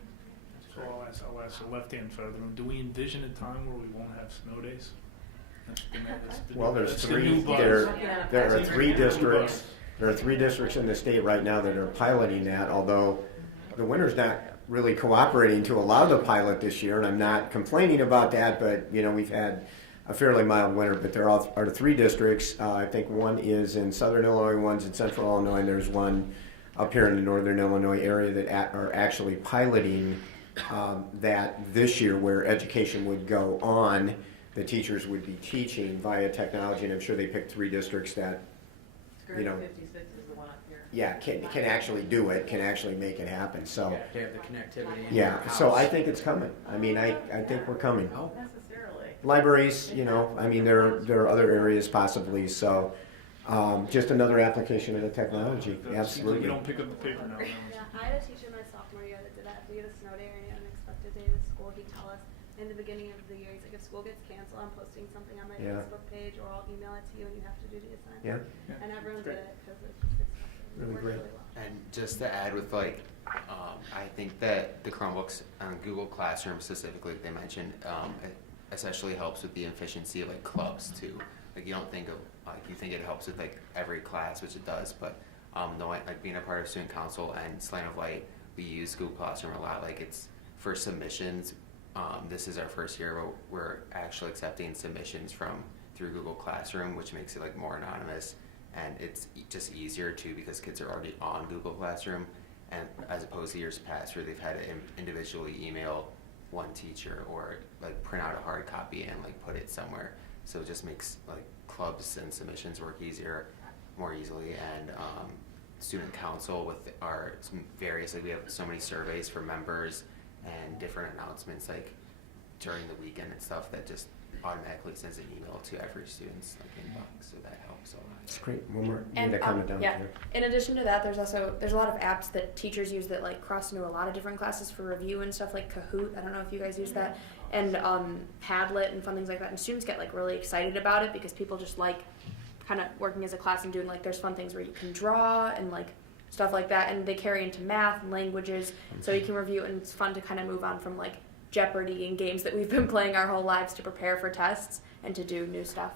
So I'll ask the left-hand side of the room. Do we envision a time where we won't have snow days? well, there's that's the three. new buzz. There are three districts. There are 3 districts in the state right now that are piloting that. Although the winter's not really cooperating to allow the pilot this year, and I'm not complaining about that. But you know, we've had a fairly mild winter. But there are 3 districts. I think one is in southern Illinois, one's in central Illinois, and there's one up here in the northern Illinois area that are actually piloting that this year, where education would go on. The teachers would be teaching via technology, and I'm sure they picked 3 districts that, you know, 56 is the one up here. yeah, can actually do it, can actually make it happen. So They have the connectivity. In yeah, your so house. I think it's coming. I mean, I think we're coming. Oh. Necessarily. Libraries, you know, I mean, there are other areas possibly. So just another application of the technology. We Absolutely. don't pick up the paper now. Yeah, I had a teacher my sophomore year that did that. If we had a snow day or any unexpected day at school, he'd tell us in the beginning of the year, he's like, if school gets canceled, I'm posting something on my Yeah. Facebook page, or I'll email it to you, and you have to do the assignment. Yeah. And everyone Great. did it because it's just expected. It Really worked great. really well. And just to add with like, I think that the Chromebooks on Google Classroom specifically, like they mentioned, it essentially helps with the efficiency of like clubs too. Like you don't think of, like you think it helps with like every class, which it does, but knowing like being a part of student council and Slant of Light, we use Google Classroom a lot. Like it's for submissions. This is our first year where we're actually accepting submissions through Google Classroom, which makes it like more anonymous, and it's just easier too because kids are already on Google Classroom, and as opposed to years past where they've had to individually email one teacher or like print out a hard copy and like put it somewhere. So it just makes like clubs and submissions work more easily, and student council with some various, like we have so many surveys for members and different announcements like during the weekend and stuff that just automatically sends an email to every student's inbox, so that helps a lot. It's great. One more. You And need a comment down yeah, here. in addition to that, there's a lot of apps that teachers use that like cross into a lot of different classes for review and stuff, like Kahoot. I don't know if you guys use that, and Padlet and fun things like that. And students get like really excited about it because people just like kind of working as a class and doing like there's fun things where you can draw and like stuff like that, and they carry into math and languages, so you can review, and it's fun to kind of move on from like Jeopardy and games that we've been playing our whole lives to prepare for tests and to do new stuff.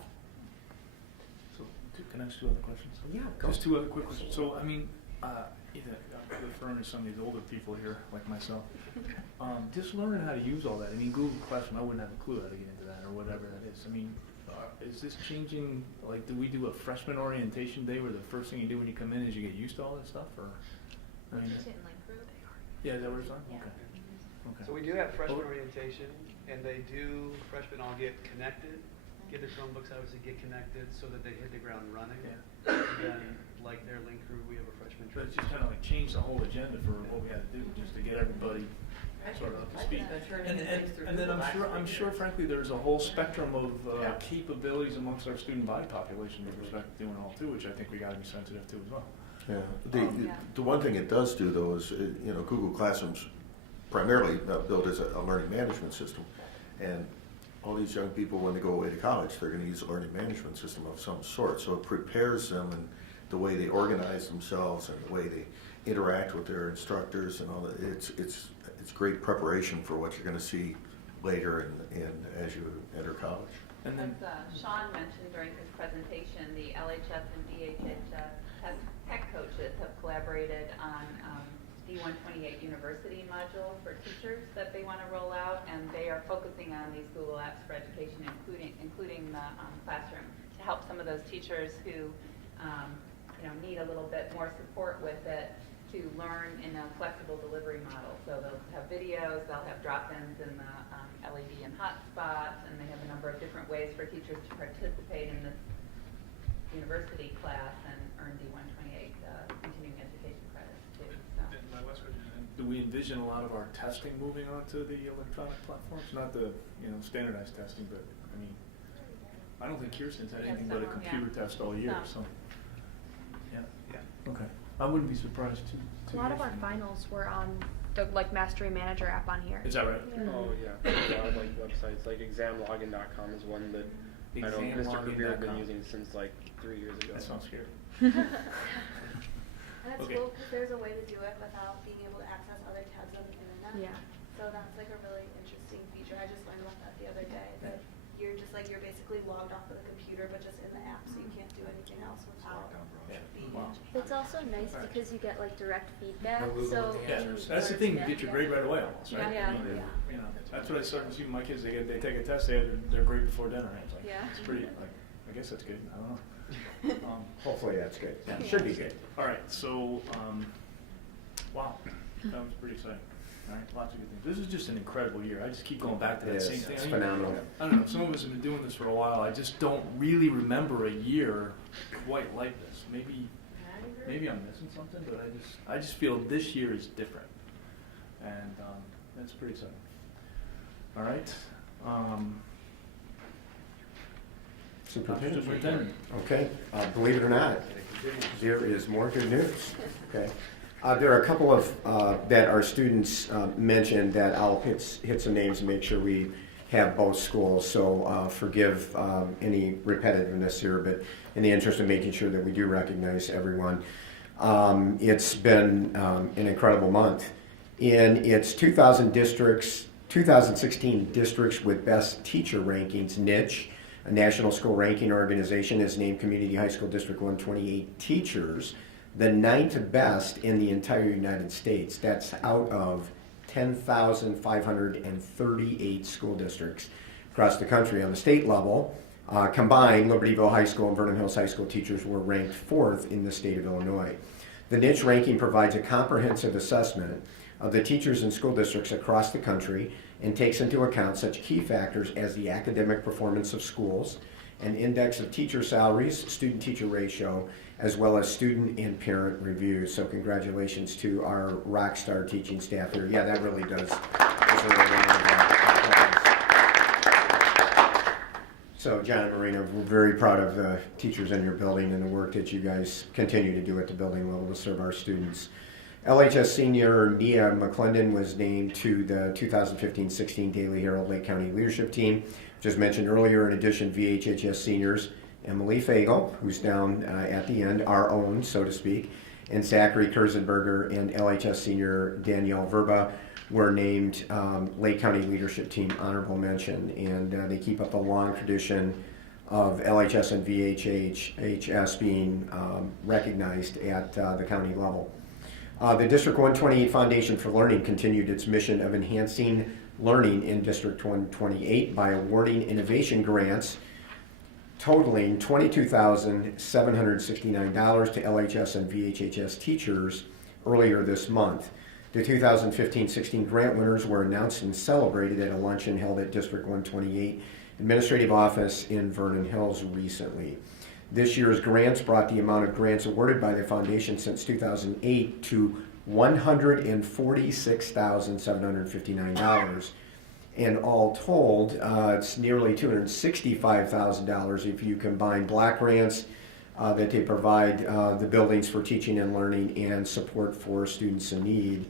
So, can I ask two other questions? Yeah, Just two other quick questions. So, I mean, either referring to some of these older people here, like myself, just learning how to use all that. I mean, Google Classroom, I wouldn't have a clue how to get into that or whatever that is. I mean, is this changing? Like, do we do a freshman orientation day where the first thing you do when you come in is you get used to all this stuff, or? I mean, yeah, is that what it's on? Yeah. Okay. Okay. So we do have freshman orientation, and freshmen all get connected, get their Chromebooks, obviously get connected so that they hit the ground running. Yeah. And then, like their link crew, we have a freshman But trip. it's just kind of like changed the whole agenda for what we had to do, just to get everybody sort of up to speed. And then I'm sure, frankly, there's a whole spectrum of capabilities amongst our student body population with respect to doing it all too, which I think we got to be sensitive to as well. Yeah. The one thing it does do, though, is Google Classroom's primarily built as a learning management system, and all these young people, when they go away to college, they're going to use a learning management system of some sort. So it prepares them in the way they organize themselves and the way they interact with their instructors and all that. It's great preparation for what you're going to see later and as you enter college. And then Sean mentioned during his presentation, the LHS and DHHS tech coaches have collaborated on D128 University module for teachers that they want to roll out, and they are focusing on these Google Apps for education, including the classroom, to help some of those teachers who need a little bit more support with it to learn in a flexible delivery model. So they'll have videos, they'll have drop-ins in the LED and hotspots, and they have a number of different ways for teachers to participate in this university class and earn D128 continuing education credits too. So. And my last question, do we envision a lot of our testing moving on to the electronic platforms? Not the standardized testing, but I mean, I don't think Kirsten's had anything but a computer test all year, so. Yeah. Okay. I wouldn't be surprised too. A lot of our finals were on the Mastery Manager app on here. Is that right? Yeah. Oh yeah, a lot of websites like examlogin.com is one that I know Mr. Kabir has been using since 3 years ago. That sounds scary. And it's cool because there's a way to do it without being able to access other tabs on the internet. Yeah. So that's a really interesting feature. I just learned about that the other day. That you're just you're basically logged off of the computer, but just in the app, so you can't do anything else without being. Wow. It's also nice because you get direct feedback. So That's the thing. You get your grade right away, almost, right? Yeah. That's what I started to see with my kids. They take a test. They're grade before dinner. It's it's pretty. I guess that's good. I don't know. Hopefully that's good. Yeah. Should be good. All right. So, wow, that was pretty exciting. All right, lots of good things. This is just an incredible year. I just keep going back to that same thing. It's phenomenal. I don't know. Some of us have been doing this for a while. I just don't really remember a year quite like this. Maybe I'm missing something, but I just feel this year is different, and that's pretty exciting. All right. Superintendent. Okay. Believe it or not, there is more good news. Okay. There are a couple of that our students mentioned that I'll hit some names and make sure we have both schools. So forgive any repetitiveness here, but in the interest of making sure that we do recognize everyone, it's been an incredible month. In its 2016 districts with best teacher rankings, niche, a national school ranking organization, has named Community High School District 128 teachers the 9th best in the entire United States. That's out of 10,538 school districts across the country. On the state level, combined, Libertyville High School and Vernon Hills High School teachers were ranked 4th in the state of Illinois. The niche ranking provides a comprehensive assessment of the teachers in school districts across the country and takes into account such key factors as the academic performance of schools, an index of teacher salaries, student-teacher ratio, as well as student and parent reviews. So congratulations to our rock star teaching staff here. Yeah, that really does deserve a round of applause. So John and Marina, we're very proud of the teachers in your building and the work that you guys continue to do at the building level to serve our students. LHS senior Nia McClendon was named to the 2015-16 Daily Herald Lake County Leadership Team. Just mentioned earlier, in addition, VHHS seniors Emily Fagel, who's down at the end, our own, so to speak, and Zachary Kurzenberger and LHS senior Danielle Verba were named Lake County Leadership Team honorable mention, and they keep up a long tradition of LHS and VHHS being recognized at the county level. The District 128 Foundation for Learning continued its mission of enhancing learning in District 128 by awarding innovation grants totaling $22,769 to LHS and VHHS teachers earlier this month. The 2015-16 grant winners were announced and celebrated at a luncheon held at District 128 Administrative Office in Vernon Hills recently. This year's grants brought the amount of grants awarded by the foundation since 2008 to $146,759. And all told, it's nearly $265,000 if you combine block grants that they provide the buildings for teaching and learning and support for students in need.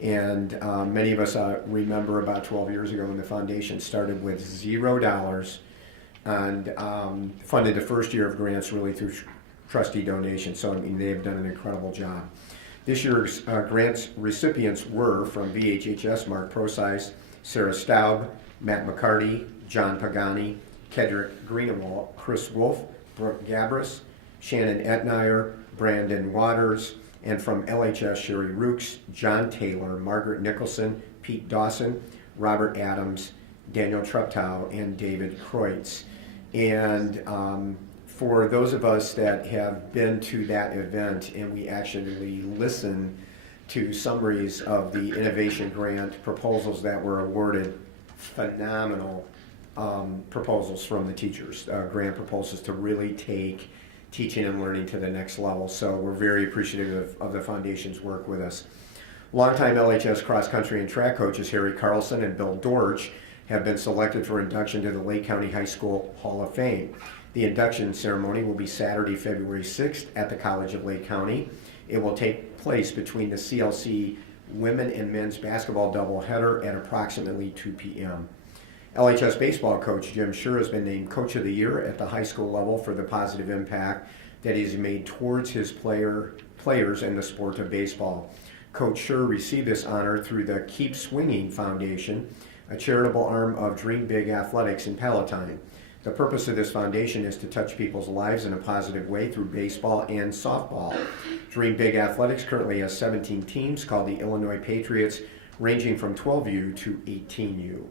And many of us remember about 12 years ago when the foundation started with $0 and funded the first year of grants really through trustee donations. So I mean, they have done an incredible job. This year's grants recipients were from VHHS, Mark Proseis, Sarah Staub, Matt McCarty, John Pagani, Kedrick Greenewalt, Chris Wolf, Brooke Gabris, Shannon Etnier, Brandon Waters, and from LHS, Sherry Rooks, John Taylor, Margaret Nicholson, Pete Dawson, Robert Adams, Daniel Treptow, and David Kreutz. And for those of us that have been to that event and we actually listened to summaries of the innovation grant proposals that were awarded, phenomenal proposals from the teachers, grant proposals to really take teaching and learning to the next level. So we're very appreciative of the foundation's work with us. Longtime LHS cross-country and track coaches Harry Carlson and Bill Dortch have been selected for induction to the Lake County High School Hall of Fame. The induction ceremony will be Saturday, February 6th at the College of Lake County. It will take place between the CLC women and men's basketball doubleheader at approximately 2 p.m. LHS baseball coach Jim Schur has been named Coach of the Year at the high school level for the positive impact that he's made towards his players in the sport of baseball. Coach Schur received this honor through the Keep Swinging Foundation, a charitable arm of Dream Big Athletics in Palatine. The purpose of this foundation is to touch people's lives in a positive way through baseball and softball. Dream Big Athletics currently has 17 teams called the Illinois Patriots, ranging from 12U to 18U.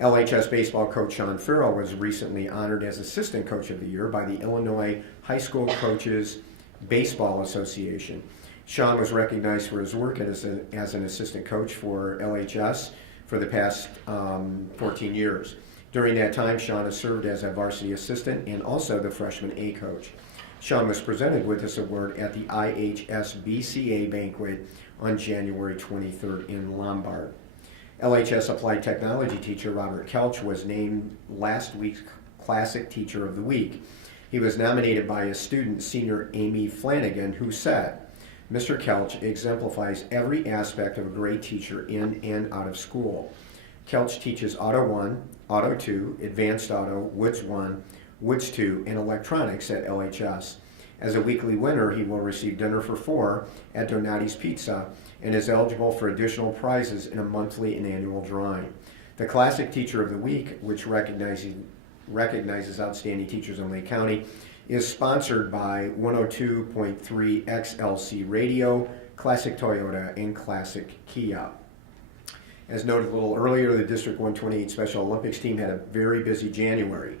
LHS baseball coach Sean Farrell was recently honored as Assistant Coach of the Year by the Illinois High School Coaches Baseball Association. Sean was recognized for his work as an assistant coach for LHS for the past 14 years. During that time, Sean has served as a varsity assistant and also the freshman A coach. Sean was presented with this award at the IHS BCA banquet on January 23rd in Lombard. LHS Applied Technology teacher Robert Kelch was named last week's Classic Teacher of the Week. He was nominated by his student, senior Amy Flanagan, who said, "Mr. Kelch exemplifies every aspect of a great teacher in and out of school. Kelch teaches Auto 1, Auto 2, Advanced Auto, Woods 1, Woods 2, and Electronics at LHS. As a weekly winner, he will receive dinner for 4 at Donati's Pizza and is eligible for additional prizes in a monthly and annual drawing. The Classic Teacher of the Week, which recognizes outstanding teachers in Lake County, is sponsored by 102.3 XLC Radio, Classic Toyota, and Classic Kia." As noted a little earlier, the District 128 Special Olympics team had a very busy January.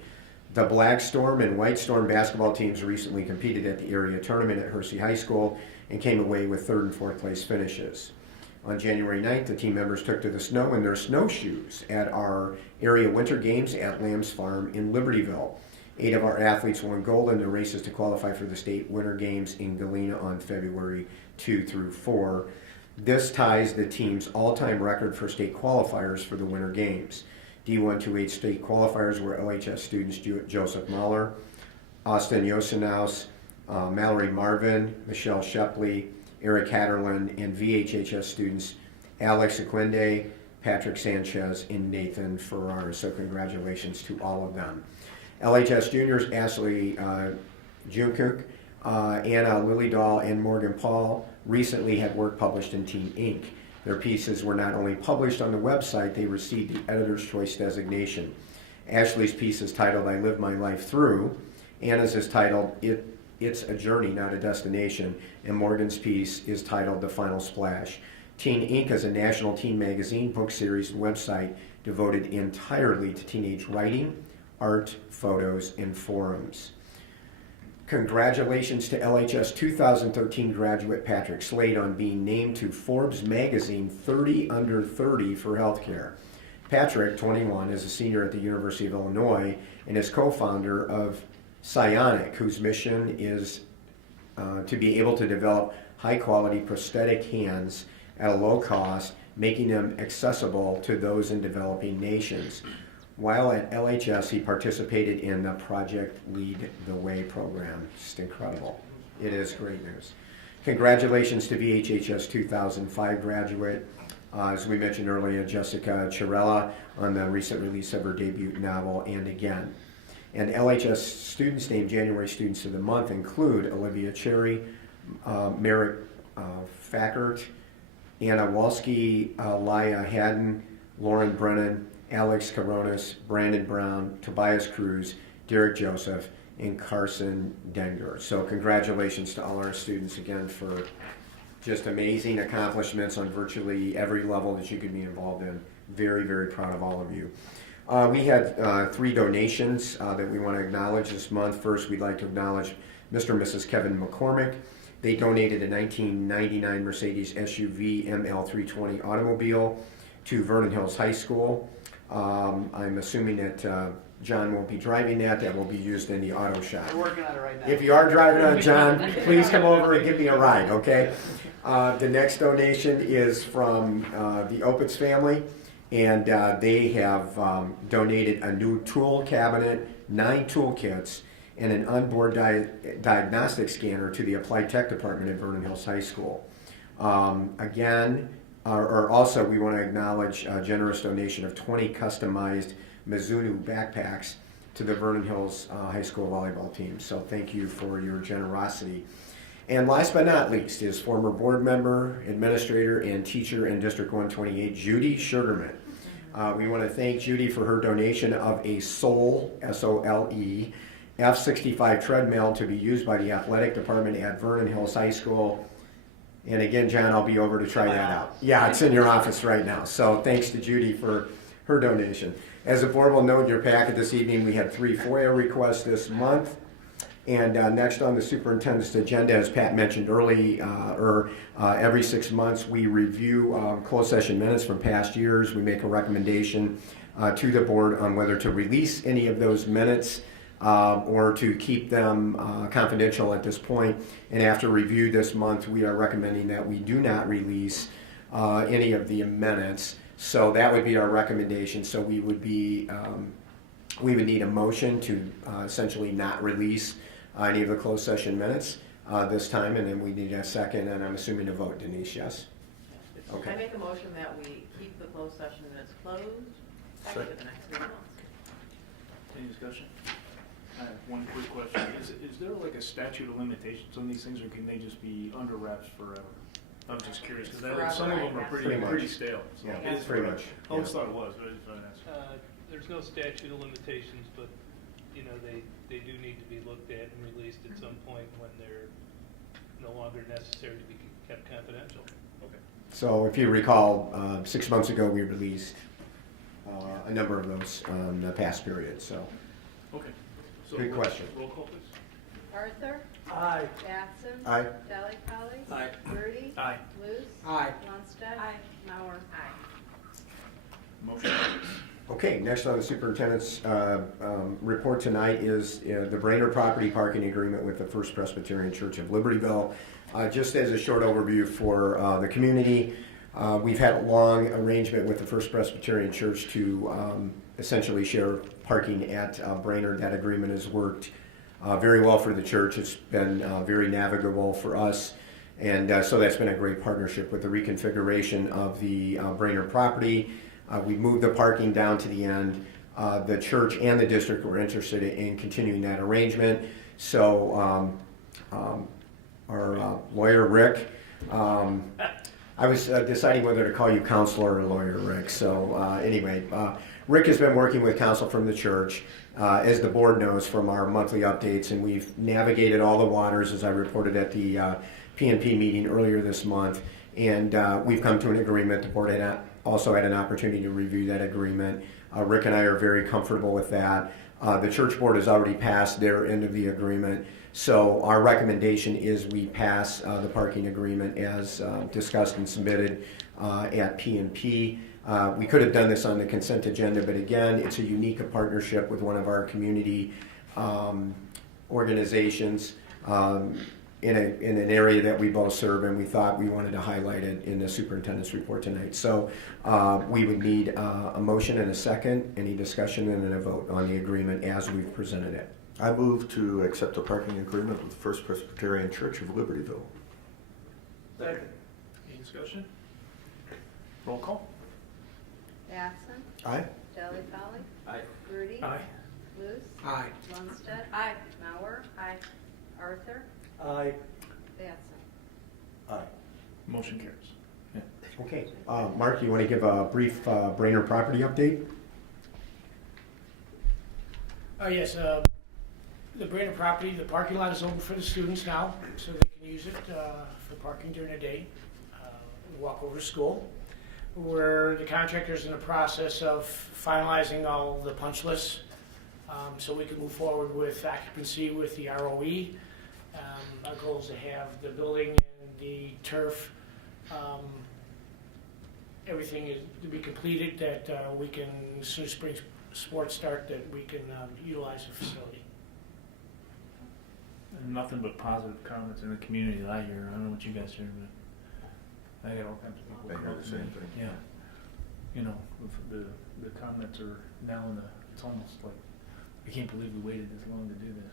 The Black Storm and White Storm basketball teams recently competed at the area tournament at Hersey High School and came away with 3rd and 4th place finishes. On January 9th, the team members took to the snow in their snowshoes at our area winter games at Lamb's Farm in Libertyville. 8 of our athletes won gold in the races to qualify for the state winter games in Galena on February 2 through 4. This ties the team's all-time record for state qualifiers for the winter games. D128 state qualifiers were LHS students Joseph Mahler, Austin Yosinaus, Mallory Marvin, Michelle Shepley, Eric Hatterlin, and VHHS students Alex Aquinde, Patrick Sanchez, and Nathan Ferrara. So congratulations to all of them. LHS juniors Ashley Junkuk, Anna Lillydahl, and Morgan Paul recently had work published in Teen Inc. Their pieces were not only published on the website, they received the Editor's Choice designation. Ashley's piece is titled I Live My Life Through. Anna's is titled It's a Journey, Not a Destination. And Morgan's piece is titled The Final Splash. Teen Inc. is a national teen magazine, book series, and website devoted entirely to teenage writing, art, photos, and forums. Congratulations to LHS 2013 graduate Patrick Slade on being named to Forbes magazine 30 Under 30 for healthcare. Patrick, 21, is a senior at the University of Illinois and is co-founder of Psionic, whose mission is to be able to develop high-quality prosthetic hands at a low cost, making them accessible to those in developing nations. While at LHS, he participated in the Project Lead the Way program. Just incredible. It is great news. Congratulations to VHHS 2005 graduate, as we mentioned earlier, Jessica Chirella, on the recent release of her debut novel, And Again. And LHS students named January Students of the Month include Olivia Cherry, Merrick Fackert, Anna Walski, Laya Haddon, Lauren Brennan, Alex Coronas, Brandon Brown, Tobias Cruz, Derek Joseph, and Carson Denger. So congratulations to all our students again for just amazing accomplishments on virtually every level that you could be involved in. Very, very proud of all of you. We had 3 donations that we want to acknowledge this month. First, we'd like to acknowledge Mr. and Mrs. Kevin McCormick. They donated a 1999 Mercedes SUV ML320 automobile to Vernon Hills High School. I'm assuming that John won't be driving that. That will be used in the auto shop. We're working on it right now. If you are driving on John, please come over and give me a ride, okay? The next donation is from the Opitz family, and they have donated a new tool cabinet, 9 toolkits, and an onboard diagnostic scanner to the Applied Tech Department at Vernon Hills High School. Also, we want to acknowledge a generous donation of 20 customized Mizuno backpacks to the Vernon Hills High School volleyball team. So thank you for your generosity. And last but not least is former board member, administrator, and teacher in District 128, Judy Sugarman. We want to thank Judy for her donation of a Sole, S-O-L-E, F65 treadmill to be used by the athletic department at Vernon Hills High School. And again, John, I'll be over to try that out. Yeah, it's in your office right now. So thanks to Judy for her donation. As a board will note in your packet this evening, we had 3 FOIA requests this month. And next on the superintendent's agenda, as Pat mentioned earlier, every 6 months we review closed session minutes from past years. We make a recommendation to the board on whether to release any of those minutes or to keep them confidential at this point. And after review this month, we are recommending that we do not release any of the minutes. So that would be our recommendation. So we would need a motion to essentially not release any of the closed session minutes this time, and then we need a second, and I'm assuming a vote. Denise, yes? Okay. I make a motion that we keep the closed session minutes closed for the next 3 months. Any discussion? I have one quick question. Is there like a statute of limitations on these things, or can they just be under wraps forever? I'm just curious, because some of them are pretty stale. So Yeah, it's pretty much. I always thought it was, but I just wanted to ask. There's no statute of limitations, but, you know, they do need to be looked at and released at some point when they're no longer necessary to be kept confidential. Okay. So if you recall, 6 months ago we released a number of those on the past period. So. Okay. So Good question. Roll call, please. Arthur? Aye. Batson? Aye. Delli Polly? Aye. Birdie? Aye. Luce? Aye. Lundstedt? Aye. Mauer? Motion passes. Okay, next on the superintendent's report tonight is the Brainerd property parking agreement with the First Presbyterian Church of Libertyville. Just as a short overview for the community, we've had a long arrangement with the First Presbyterian Church to essentially share parking at Brainerd. That agreement has worked very well for the church. It's been very navigable for us. And so that's been a great partnership with the reconfiguration of the Brainerd property. We moved the parking down to the end. The church and the district were interested in continuing that arrangement. So our lawyer, Rick, I was deciding whether to call you counselor or lawyer, Rick. So anyway, Rick has been working with counsel from the church, as the board knows from our monthly updates, and we've navigated all the waters as I reported at the PNP meeting earlier this month, and we've come to an agreement. The board had also had an opportunity to review that agreement. Rick and I are very comfortable with that. The church board has already passed their end of the agreement, so our recommendation is we pass the parking agreement as discussed and submitted at PNP. We could have done this on the consent agenda, but again, it's a unique partnership with one of our community organizations in an area that we both serve, and we thought we wanted to highlight it in the superintendent's report tonight. So we would need a motion and a second, any discussion, and then a vote on the agreement as we've presented it. I move to accept the parking agreement with First Presbyterian Church of Libertyville. Second. Any discussion? Roll call. Batson. Aye. Delli Polly. Aye. Grudy. Aye. Luce. Aye. Lundstedt. Aye. Mauer. Aye. Arthur. Aye. Batson. Aye. Motion carries. Yeah. Okay, Mark, you want to give a brief Brainerd property update? Yes, the Brainerd property, the parking lot is open for the students now, so they can use it for parking during the day, walk over to school. Where the contractor's in the process of finalizing all the punch lists, so we can move forward with occupancy with the ROE. Our goal is to have the building and the turf, everything is to be completed, that we can, as soon as spring sports start, that we can utilize the facility. And nothing but positive comments in the community that I hear. I don't know what you guys hear, but I get all kinds of people. I hear the same thing. Yeah. You know, the comments are now in the, it's almost like, I can't believe we waited this long to do this.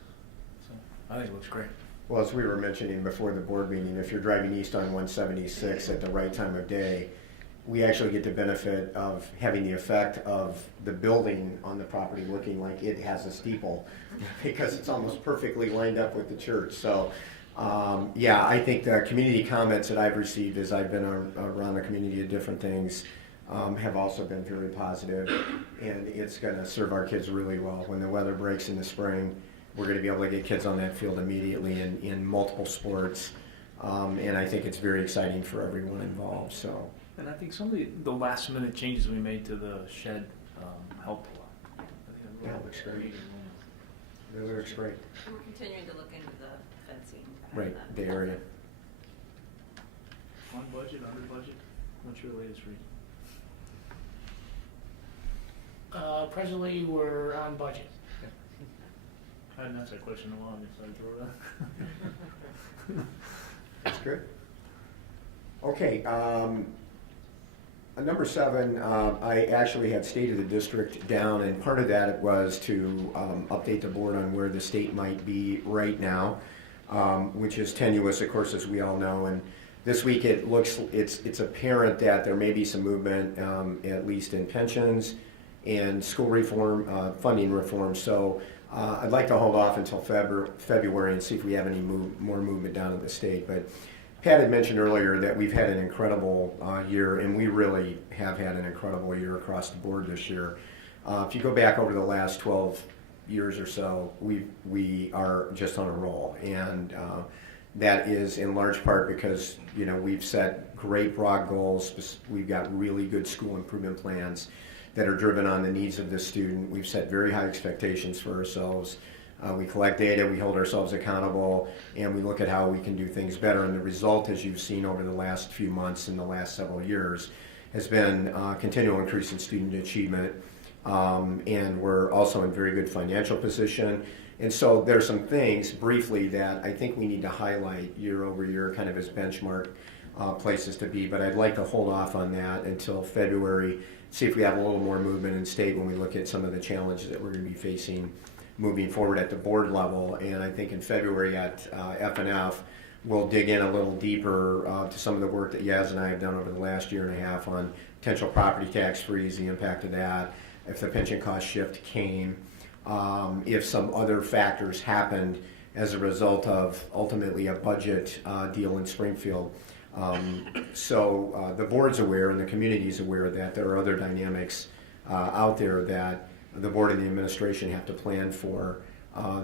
So I think it looks great. Well, as we were mentioning before the board meeting, if you're driving east on 176 at the right time of day, we actually get the benefit of having the effect of the building on the property looking like it has a steeple because it's almost perfectly lined up with the church. So, yeah, I think the community comments that I've received as I've been around the community of different things have also been very positive, and it's going to serve our kids really well. When the weather breaks in the spring, we're going to be able to get kids on that field immediately in multiple sports, and I think it's very exciting for everyone involved. So. And I think some of the last minute changes we made to the shed helped a lot. I think Yeah, it looks great. It looks great. And we're continuing to look into the fencing. Right, the area. On budget, under budget? What's your latest read? Presently, we're on budget. I hadn't asked that question in a while, so I throw it out. That's good. Okay, number 7, I actually had State of the District down, and part of that was to update the board on where the state might be right now, which is tenuous, of course, as we all know. And this week it looks, it's apparent that there may be some movement, at least in pensions and school reform, funding reform. So I'd like to hold off until February and see if we have any more movement down in the state. But Pat had mentioned earlier that we've had an incredible year, and we really have had an incredible year across the board this year. If you go back over the last 12 years or so, we are just on a roll, and that is in large part because we've set great broad goals. We've got really good school improvement plans that are driven on the needs of the student. We've set very high expectations for ourselves. We collect data, we hold ourselves accountable, and we look at how we can do things better. And the result, as you've seen over the last few months and the last several years, has been continual increase in student achievement. And we're also in very good financial position. And so there's some things, briefly, that I think we need to highlight year over year, kind of as benchmark places to be. But I'd like to hold off on that until February, see if we have a little more movement in state when we look at some of the challenges that we're going to be facing moving forward at the board level. And I think in February at F&F, we'll dig in a little deeper to some of the work that Yaz and I have done over the last year and a half on potential property tax freeze, the impact of that, if the pension cost shift came, if some other factors happened as a result of ultimately a budget deal in Springfield. So the board's aware and the community's aware that there are other dynamics out there that the board and the administration have to plan for,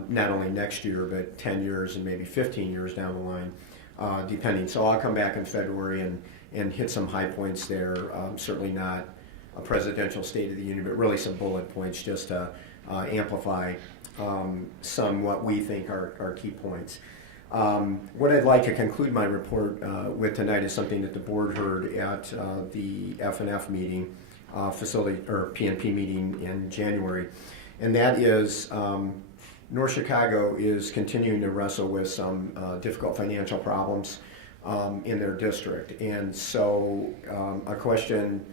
not only next year, but 10 years and maybe 15 years down the line, depending. So I'll come back in February and hit some high points there, certainly not a presidential State of the Union, but really some bullet points just to amplify some what we think are key points. What I'd like to conclude my report with tonight is something that the board heard at the F&F meeting, facility or PNP meeting in January, and that is North Chicago is continuing to wrestle with some difficult financial problems in their district. And so a question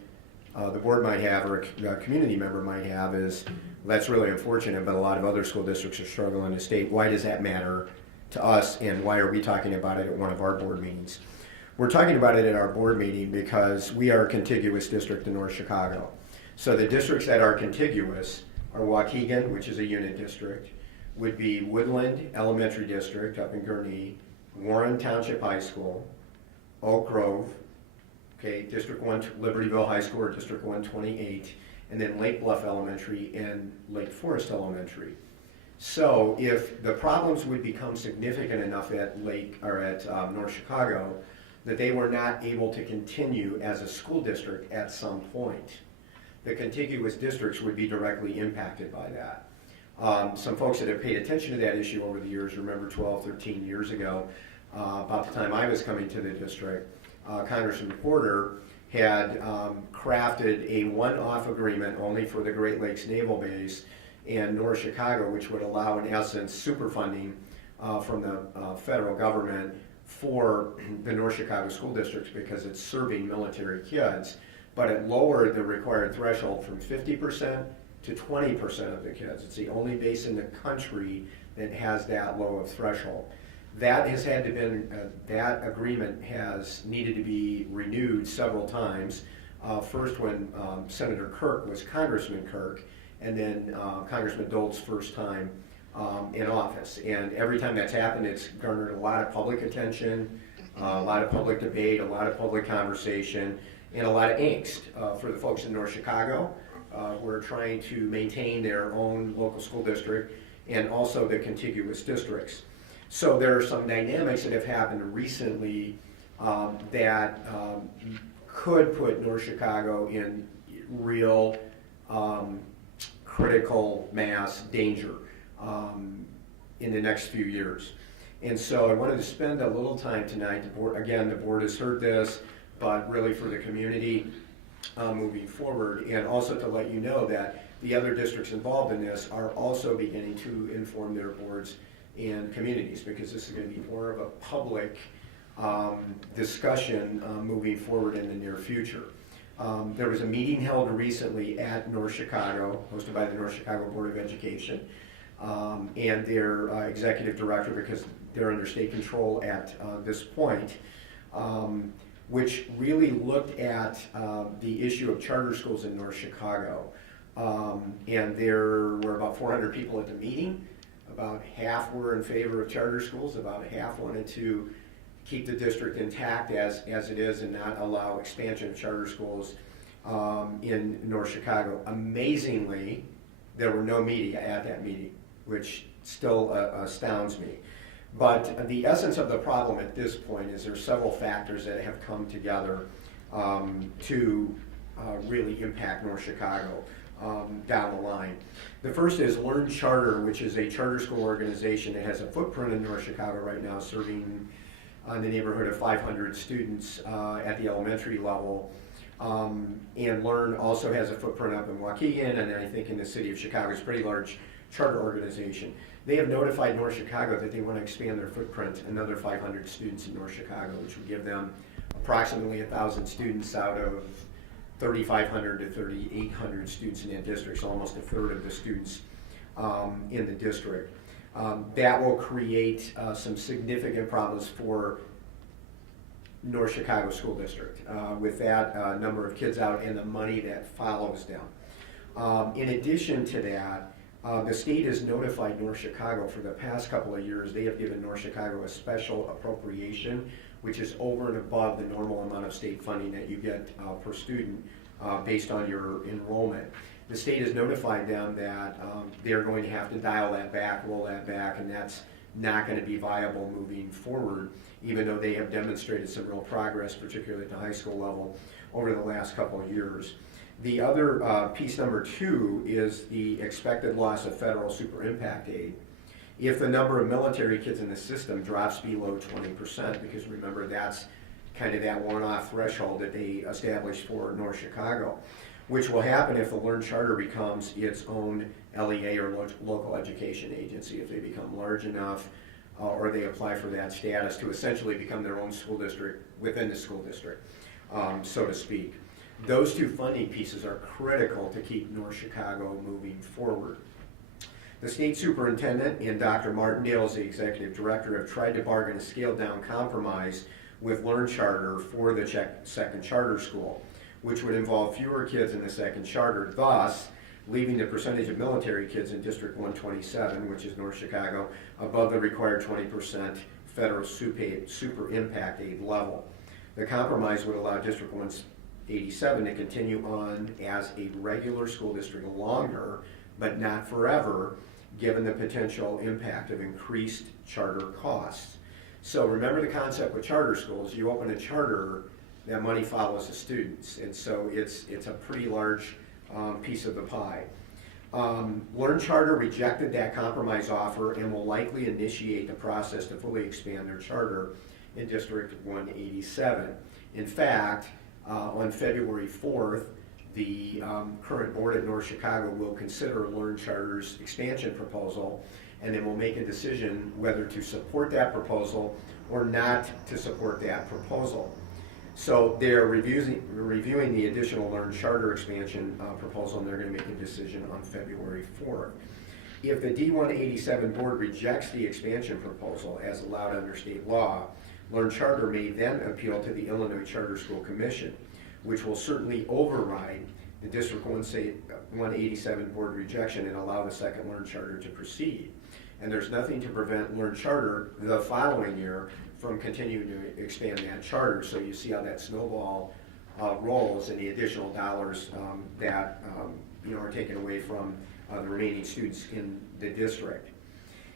the board might have or a community member might have is, that's really unfortunate, but a lot of other school districts are struggling in the state. Why does that matter to us, and why are we talking about it at one of our board meetings? We're talking about it at our board meeting because we are a contiguous district in North Chicago. So the districts that are contiguous are Waukegan, which is a unit district, would be Woodland Elementary District up in Gurnee, Warren Township High School, Oak Grove, okay, District 1 Libertyville High School or District 128, and then Lake Bluff Elementary and Lake Forest Elementary. So if the problems would become significant enough at North Chicago that they were not able to continue as a school district at some point, the contiguous districts would be directly impacted by that. Some folks that have paid attention to that issue over the years remember 12, 13 years ago, about the time I was coming to the district, Congressman Porter had crafted a one-off agreement only for the Great Lakes Naval Base in North Chicago, which would allow, in essence, super funding from the federal government for the North Chicago school districts because it's serving military kids, but it lowered the required threshold from 50% to 20% of the kids. It's the only base in the country that has that low of threshold. That has had to been, that agreement has needed to be renewed several times. First when Senator Kirk was Congressman Kirk, and then Congressman Dolt's first time in office. And every time that's happened, it's garnered a lot of public attention, a lot of public debate, a lot of public conversation, and a lot of angst for the folks in North Chicago who are trying to maintain their own local school district and also the contiguous districts. So there are some dynamics that have happened recently that could put North Chicago in real critical mass danger in the next few years. And so I wanted to spend a little time tonight, the board has heard this, but really for the community moving forward, and also to let you know that the other districts involved in this are also beginning to inform their boards and communities, because this is going to be more of a public discussion moving forward in the near future. There was a meeting held recently at North Chicago, hosted by the North Chicago Board of Education, and their executive director, because they're under state control at this point, which really looked at the issue of charter schools in North Chicago. And there were about 400 people at the meeting. About half were in favor of charter schools, about half wanted to keep the district intact as it is and not allow expansion of charter schools in North Chicago. Amazingly, there were no media at that meeting, which still astounds me. But the essence of the problem at this point is there's several factors that have come together to really impact North Chicago down the line. The first is Learn Charter, which is a charter school organization that has a footprint in North Chicago right now, serving in the neighborhood of 500 students at the elementary level. And Learn also has a footprint up in Waukegan, and I think in the city of Chicago. It's a pretty large charter organization. They have notified North Chicago that they want to expand their footprint another 500 students in North Chicago, which would give them approximately 1,000 students out of 3,500 to 3,800 students in that district, so almost a third of the students in the district. That will create some significant problems for North Chicago School District with that number of kids out and the money that follows them. In addition to that, the state has notified North Chicago for the past couple of years. They have given North Chicago a special appropriation, which is over and above the normal amount of state funding that you get per student based on your enrollment. The state has notified them that they're going to have to dial that back, roll that back, and that's not going to be viable moving forward, even though they have demonstrated some real progress, particularly at the high school level, over the last couple of years. The other piece number 2 is the expected loss of federal super impact aid. If the number of military kids in the system drops below 20%, because remember that's kind of that one-off threshold that they established for North Chicago, which will happen if the Learn Charter becomes its own LEA or local education agency, if they become large enough or they apply for that status to essentially become their own school district within the school district, so to speak. Those 2 funding pieces are critical to keep North Chicago moving forward. The state superintendent and Dr. Martindale as the executive director have tried to bargain a scaled down compromise with Learn Charter for the second charter school, which would involve fewer kids in the second charter, thus leaving the percentage of military kids in District 127, which is North Chicago, above the required 20% federal super impact aid level. The compromise would allow District 187 to continue on as a regular school district longer, but not forever, given the potential impact of increased charter costs. So remember the concept with charter schools. You open a charter, that money follows the students, and so it's a pretty large piece of the pie. Learn Charter rejected that compromise offer and will likely initiate the process to fully expand their charter in District 187. In fact, on February 4th, the current board at North Chicago will consider Learn Charter's expansion proposal, and then will make a decision whether to support that proposal or not to support that proposal. So they're reviewing the additional Learn Charter expansion proposal, and they're going to make a decision on February 4th. If the D187 board rejects the expansion proposal as allowed under state law, Learn Charter may then appeal to the Illinois Charter School Commission, which will certainly override the District 187 board rejection and allow the second Learn Charter to proceed. And there's nothing to prevent Learn Charter the following year from continuing to expand that charter. So you see how that snowball rolls and the additional dollars that are taken away from the remaining students in the district.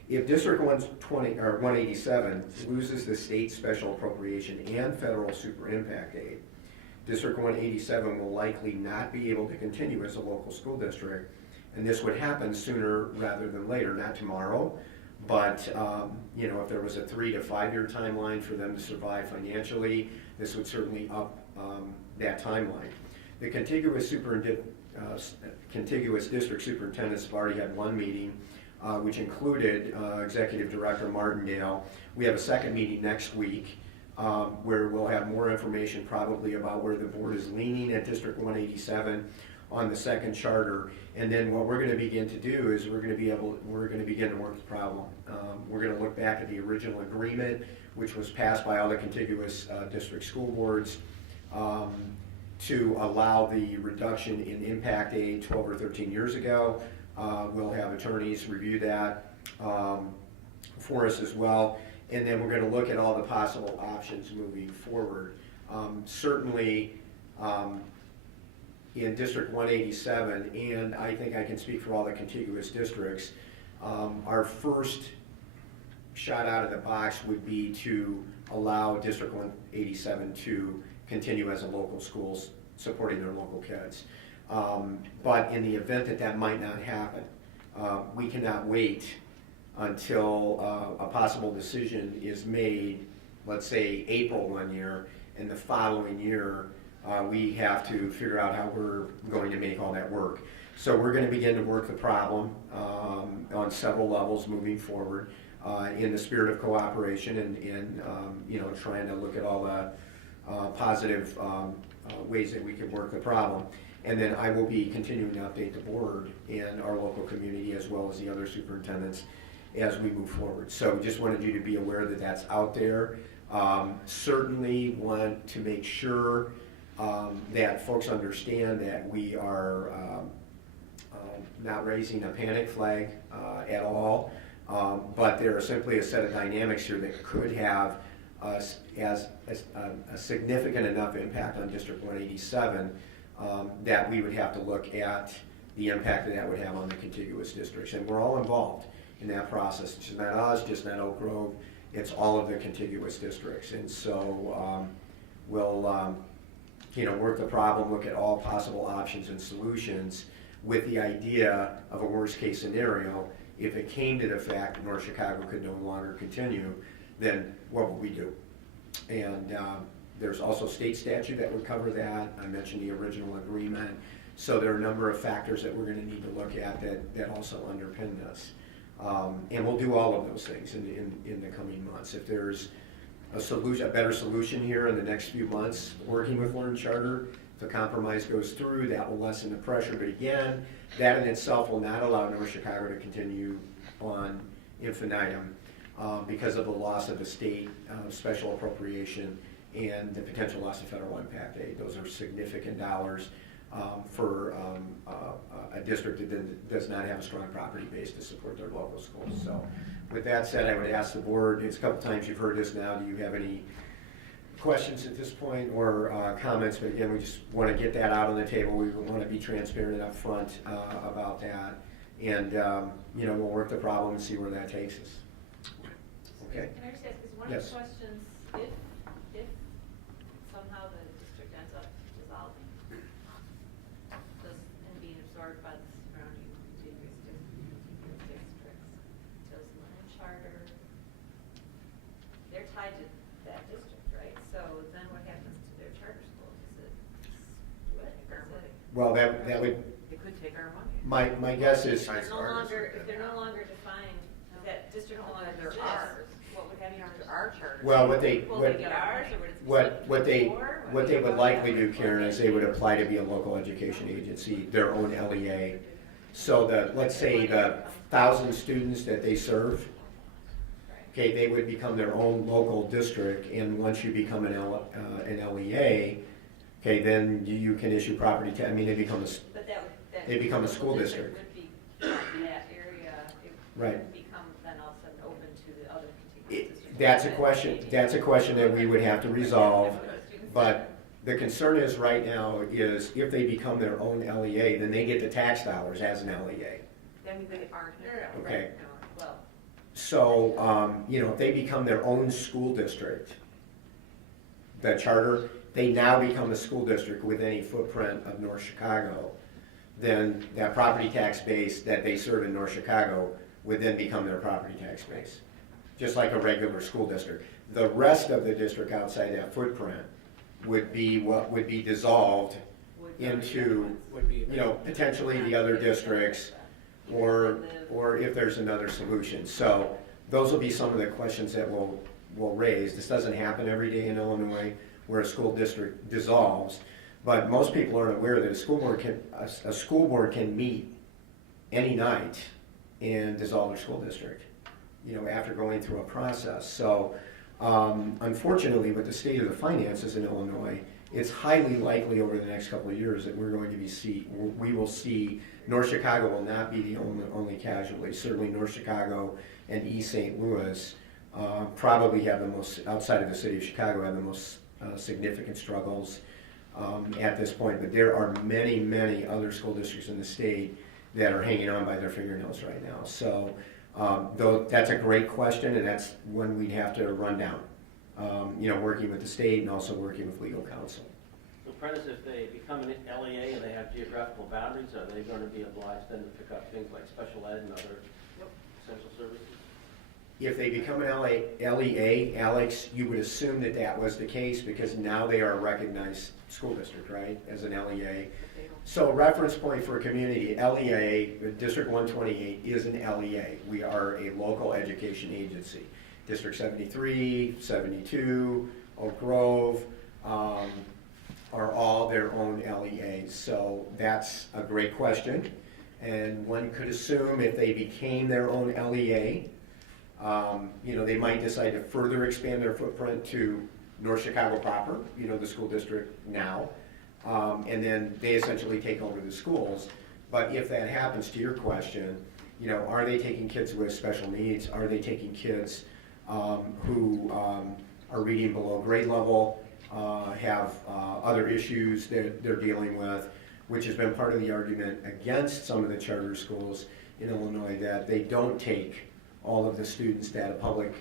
If District 187 loses the state special appropriation and federal super impact aid, District 187 will likely not be able to continue as a local school district, and this would happen sooner rather than later, not tomorrow, but if there was a 3 to 5 year timeline for them to survive financially, this would certainly up that timeline. The contiguous district superintendents have already had one meeting, which included Executive Director Martindale. We have a second meeting next week where we'll have more information probably about where the board is leaning at District 187 on the second charter. And then what we're going to begin to do is we're going to begin to work the problem. We're going to look back at the original agreement, which was passed by all the contiguous district school boards to allow the reduction in impact aid 12 or 13 years ago. We'll have attorneys review that for us as well. And then we're going to look at all the possible options moving forward. Certainly, in District 187, and I think I can speak for all the contiguous districts, our first shot out of the box would be to allow District 187 to continue as a local school supporting their local kids. But in the event that that might not happen, we cannot wait until a possible decision is made, let's say April one year, and the following year we have to figure out how we're going to make all that work. So we're going to begin to work the problem on several levels moving forward in the spirit of cooperation and trying to look at all the positive ways that we can work the problem. And then I will be continuing to update the board and our local community as well as the other superintendents as we move forward. So just wanted you to be aware that that's out there. Certainly want to make sure that folks understand that we are not raising a panic flag at all, but there are simply a set of dynamics here that could have as a significant enough impact on District 187 that we would have to look at the impact that would have on the contiguous districts. And we're all involved in that process. It's not us, just not Oak Grove, it's all of the contiguous districts. And so we'll work the problem, look at all possible options and solutions with the idea of a worst case scenario. If it came to the fact that North Chicago could no longer continue, then what would we do? And there's also state statute that would cover that. I mentioned the original agreement. So there are a number of factors that we're going to need to look at that also underpin this. And we'll do all of those things in the coming months. If there's a better solution here in the next few months, working with Learn Charter, if a compromise goes through, that will lessen the pressure. But again, that in itself will not allow North Chicago to continue on infinitum because of the loss of the state special appropriation and the potential loss of federal impact aid. Those are significant dollars for a district that does not have a strong property base to support their local schools. So with that said, I would ask the board, it's a couple times you've heard this now, do you have any questions at this point or comments? But again, we just want to get that out on the table. We want to be transparent up front about that. And we'll work the problem and see where that takes us. Okay? Can I just ask, because one Yes. of the questions, if somehow the district ends up dissolving and being absorbed by the surrounding contiguous districts, does Learn Charter, they're tied to that district, right? So then what happens to their charter schools? Is it split? Well, that would, It could take our money. my guess is, If they're no longer defined, if that district no longer They're exists, ours. what would happen They're to our charter. well, Will they get ours, or would it be split what they would likely do, Karen, is they would apply to be a local education agency, their own LEA. So let's say the 1,000 students that they serve, okay, they would become their own local district, and once you become an LEA, okay, then you can issue property tax. I mean, they become they become a school district. Would be in that area, it Right. wouldn't become then all of a sudden open to the other contiguous districts. That's a question that we would have to resolve. But the concern is right now is if they become their own LEA, then they get the tax dollars as an LEA. That means they aren't. Okay. Well, So, if they become their own school district, the charter, they now become a school district with any footprint of North Chicago, then that property tax base that they serve in North Chicago would then become their property tax base, just like a regular school district. The rest of the district outside that footprint would be what would be dissolved into, potentially the other districts, or if there's another solution. So those will be some of the questions that we'll raise. This doesn't happen every day in Illinois where a school district dissolves, but most people aren't aware that a school board can meet any night and dissolve their school district, after going through a process. So unfortunately, with the state of the finances in Illinois, it's highly likely over the next couple of years that we will see North Chicago will not be the only casualty. Certainly North Chicago and East St. Louis probably have the most, outside of the city of Chicago, have the most significant struggles at this point. But there are many, many other school districts in the state that are hanging on by their fingernails right now. So though that's a great question, and that's one we'd have to run down. Working with the state and also working with legal counsel. So Prentice, if they become an LEA and they have geographical boundaries, are they going to be obliged then to pick up things like special ed and other essential services? If they become an LEA, Alex, you would assume that was the case because now they are a recognized school district, right, as an LEA. So reference point for a community, LEA, District 128 is an LEA. We are a local education agency. District 73, 72, Oak Grove, are all their own LEAs? So that's a great question. And one could assume if they became their own LEA, they might decide to further expand their footprint to North Chicago proper, the school district now, and then they essentially take over the schools. But if that happens, to your question, are they taking kids with special needs? Are they taking kids who are reading below grade level, have other issues that they're dealing with, which has been part of the argument against some of the charter schools in Illinois, that they don't take all of the students that a public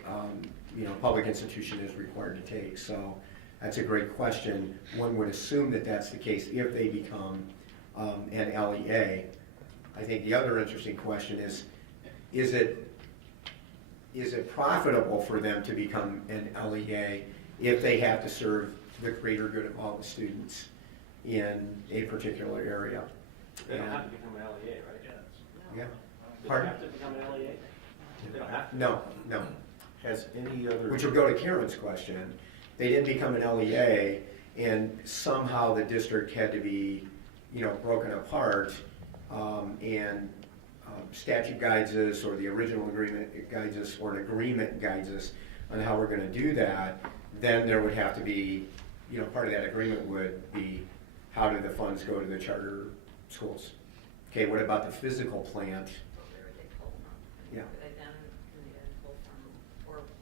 institution is required to take. So that's a great question. One would assume that that's the case if they become an LEA. I think the other interesting question is it profitable for them to become an LEA if they have to serve the greater good of all the students in a particular area? They don't have to become an LEA, right? Yeah. They Pardon? have to become an LEA? They don't have to. No. Has any other... Which will go to Karen's question. They didn't become an LEA, and somehow the district had to be, broken apart, and statute guides us, or the original agreement guides us, or an agreement guides us on how we're going to do that. Then there would have to be, part of that agreement would be how do the funds go to the charter schools? Okay, what about the physical plant? Yeah.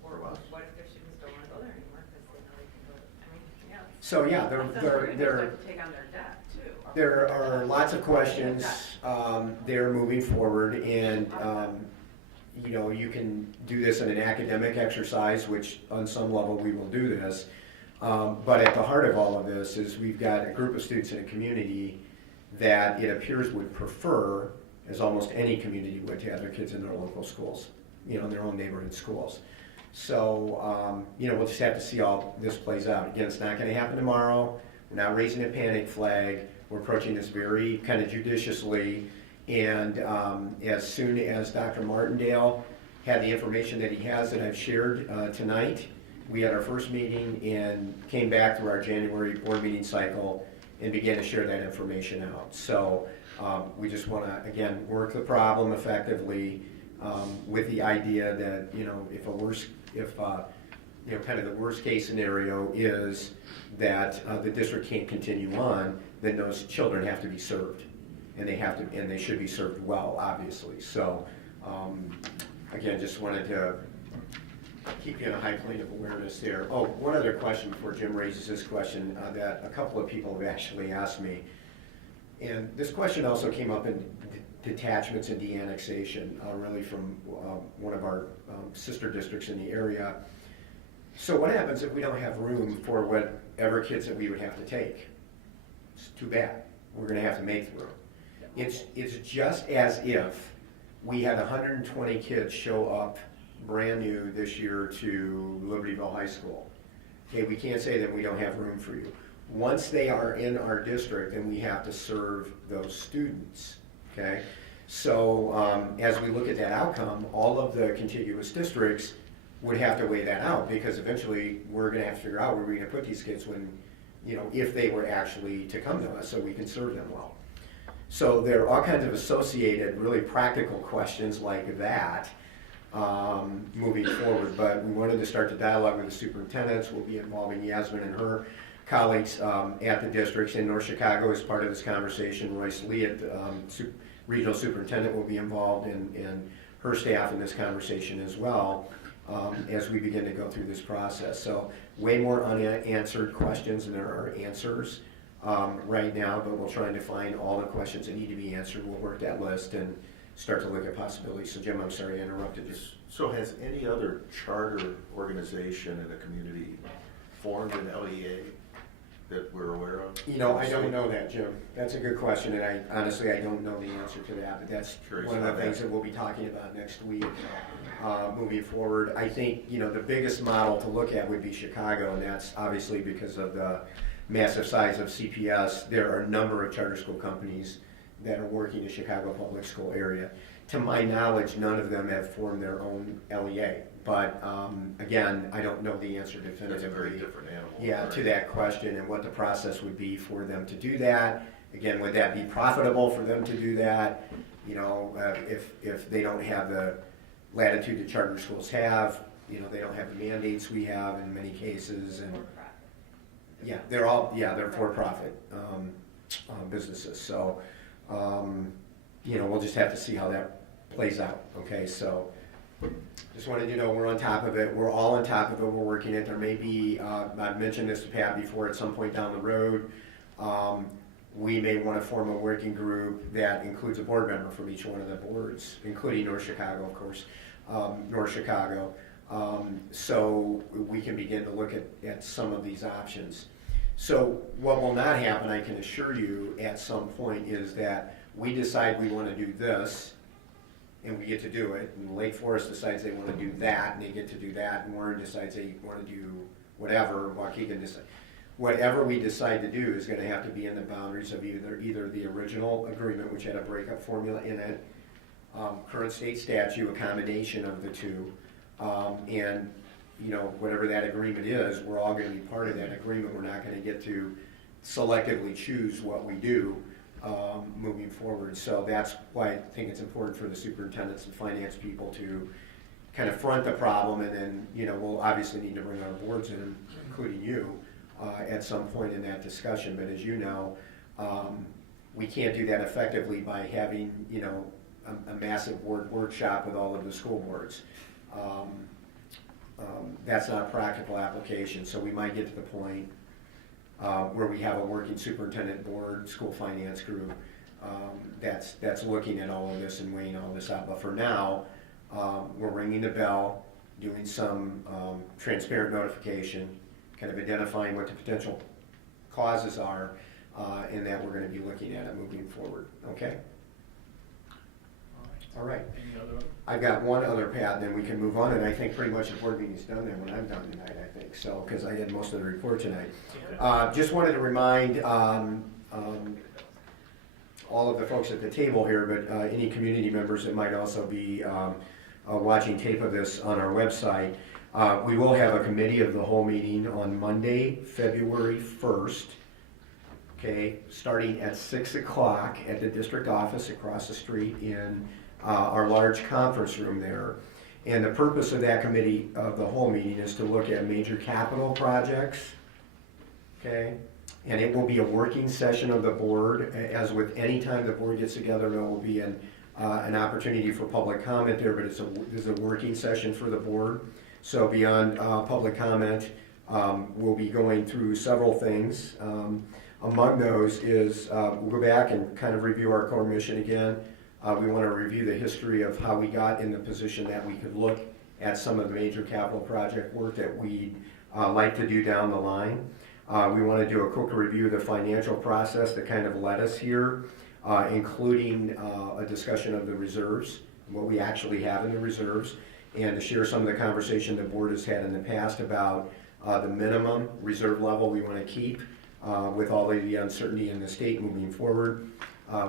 Or what if their students don't want to go there anymore because they know they can go? So yeah, they're take on their debt too. there are lots of questions there moving forward, and you can do this in an academic exercise, which on some level we will do this. But at the heart of all of this is we've got a group of students in a community that it appears would prefer, as almost any community would, to have their kids in their local schools, in their own neighborhood schools. So, we'll just have to see how this plays out. Again, it's not going to happen tomorrow. We're not raising a panic flag. We're approaching this very kind of judiciously. And as soon as Dr. Martindale had the information that he has that I've shared tonight, we had our first meeting and came back through our January board meeting cycle and began to share that information out. So we just want to, again, work the problem effectively with the idea that, if kind of the worst case scenario is that the district can't continue on, then those children have to be served, and they should be served well, obviously. So again, just wanted to keep you in a high plane of awareness there. Oh, one other question before Jim raises this question that a couple of people have actually asked me, and this question also came up in detachments and de-annexation, really from one of our sister districts in the area. So what happens if we don't have room for whatever kids that we would have to take? It's too bad. We're going to have to make the room. It's just as if we had 120 kids show up brand new this year to Libertyville High School. Okay, we can't say that we don't have room for you. Once they are in our district, then we have to serve those students. Okay, so as we look at that outcome, all of the contiguous districts would have to weigh that out, because eventually we're going to have to figure out where we're going to put these kids when, if they were actually to come to us, so we can serve them well. So there are all kinds of associated, really practical questions like that moving forward. But we wanted to start the dialogue with the superintendents. We'll be involving Yasmin and her colleagues at the districts in North Chicago as part of this conversation. Royce Lee, regional superintendent, will be involved in her staff in this conversation as well as we begin to go through this process. So way more unanswered questions than there are answers right now, but we'll try and define all the questions that need to be answered. We'll work that list and start to look at possibilities. So Jim, I'm sorry I interrupted you. So has any other charter organization in the community formed an LEA that we're aware of? I don't know that, Jim. That's a good question, and I honestly don't know the answer to that, but that's one of the things that we'll be talking about next week moving forward. I think, the biggest model to look at would be Chicago, and that's obviously because of the massive size of CPS. There are a number of charter school companies that are working in the Chicago public school area. To my knowledge, none of them have formed their own LEA. but again, I don't know the answer definitively. That's a very different animal. Yeah, right? to that question and what the process would be for them to do that. Again, would that be profitable for them to do that? You know, if they don't have the latitude that charter schools have, you know, they don't have the mandates we have in many cases, and yeah, they're for-profit businesses. So, you know, we'll just have to see how that plays out. Okay, so just wanted you to know we're on top of it. We're all on top of it. We're working it. There may be, I've mentioned this to Pat before, at some point down the road, we may want to form a working group that includes a board member from each one of the boards, including North Chicago, of course, North Chicago. So we can begin to look at some of these options. So what will not happen, I can assure you, at some point is that we decide we want to do this, and we get to do it, and Lake Forest decides they want to do that, and they get to do that, and Warren decides they want to do whatever, Waukegan decides. Whatever we decide to do is going to have to be in the boundaries of either the original agreement, which had a breakup formula in it, current state statute, a combination of the two, and you know, whatever that agreement is, we're all going to be part of that agreement. We're not going to get to selectively choose what we do moving forward. So that's why I think it's important for the superintendents and finance people to kind of front the problem, and then, you know, we'll obviously need to bring our boards in, including you, at some point in that discussion. But as you know, we can't do that effectively by having, you know, a massive board workshop with all of the school boards. That's not a practical application, so we might get to the point where we have a working superintendent board, school finance group that's looking at all of this and weighing all this out. But for now, we're ringing the bell, doing some transparent notification, kind of identifying what the potential causes are, and that we're going to be looking at it moving forward. Okay? All right. Any other? I've got one other, Pat, and then we can move on, and I think pretty much the board meeting's done then when I'm done tonight, I think, so, because I did most of the report tonight. Just wanted to remind all of the folks at the table here, but any community members that might also be watching tape of this on our website, we will have a committee of the whole meeting on Monday, February 1st, okay, starting at 6 o'clock at the district office across the street in our large conference room there. And the purpose of that committee of the whole meeting is to look at major capital projects, okay? And it will be a working session of the board. As with any time the board gets together, there will be an opportunity for public comment there, but it's a working session for the board. So beyond public comment, we'll be going through several things. Among those is we'll go back and kind of review our core mission again. We want to review the history of how we got in the position that we could look at some of the major capital project work that we'd like to do down the line. We want to do a quick review of the financial process that kind of led us here, including a discussion of the reserves, what we actually have in the reserves, and to share some of the conversation the board has had in the past about the minimum reserve level we want to keep with all of the uncertainty in the state moving forward.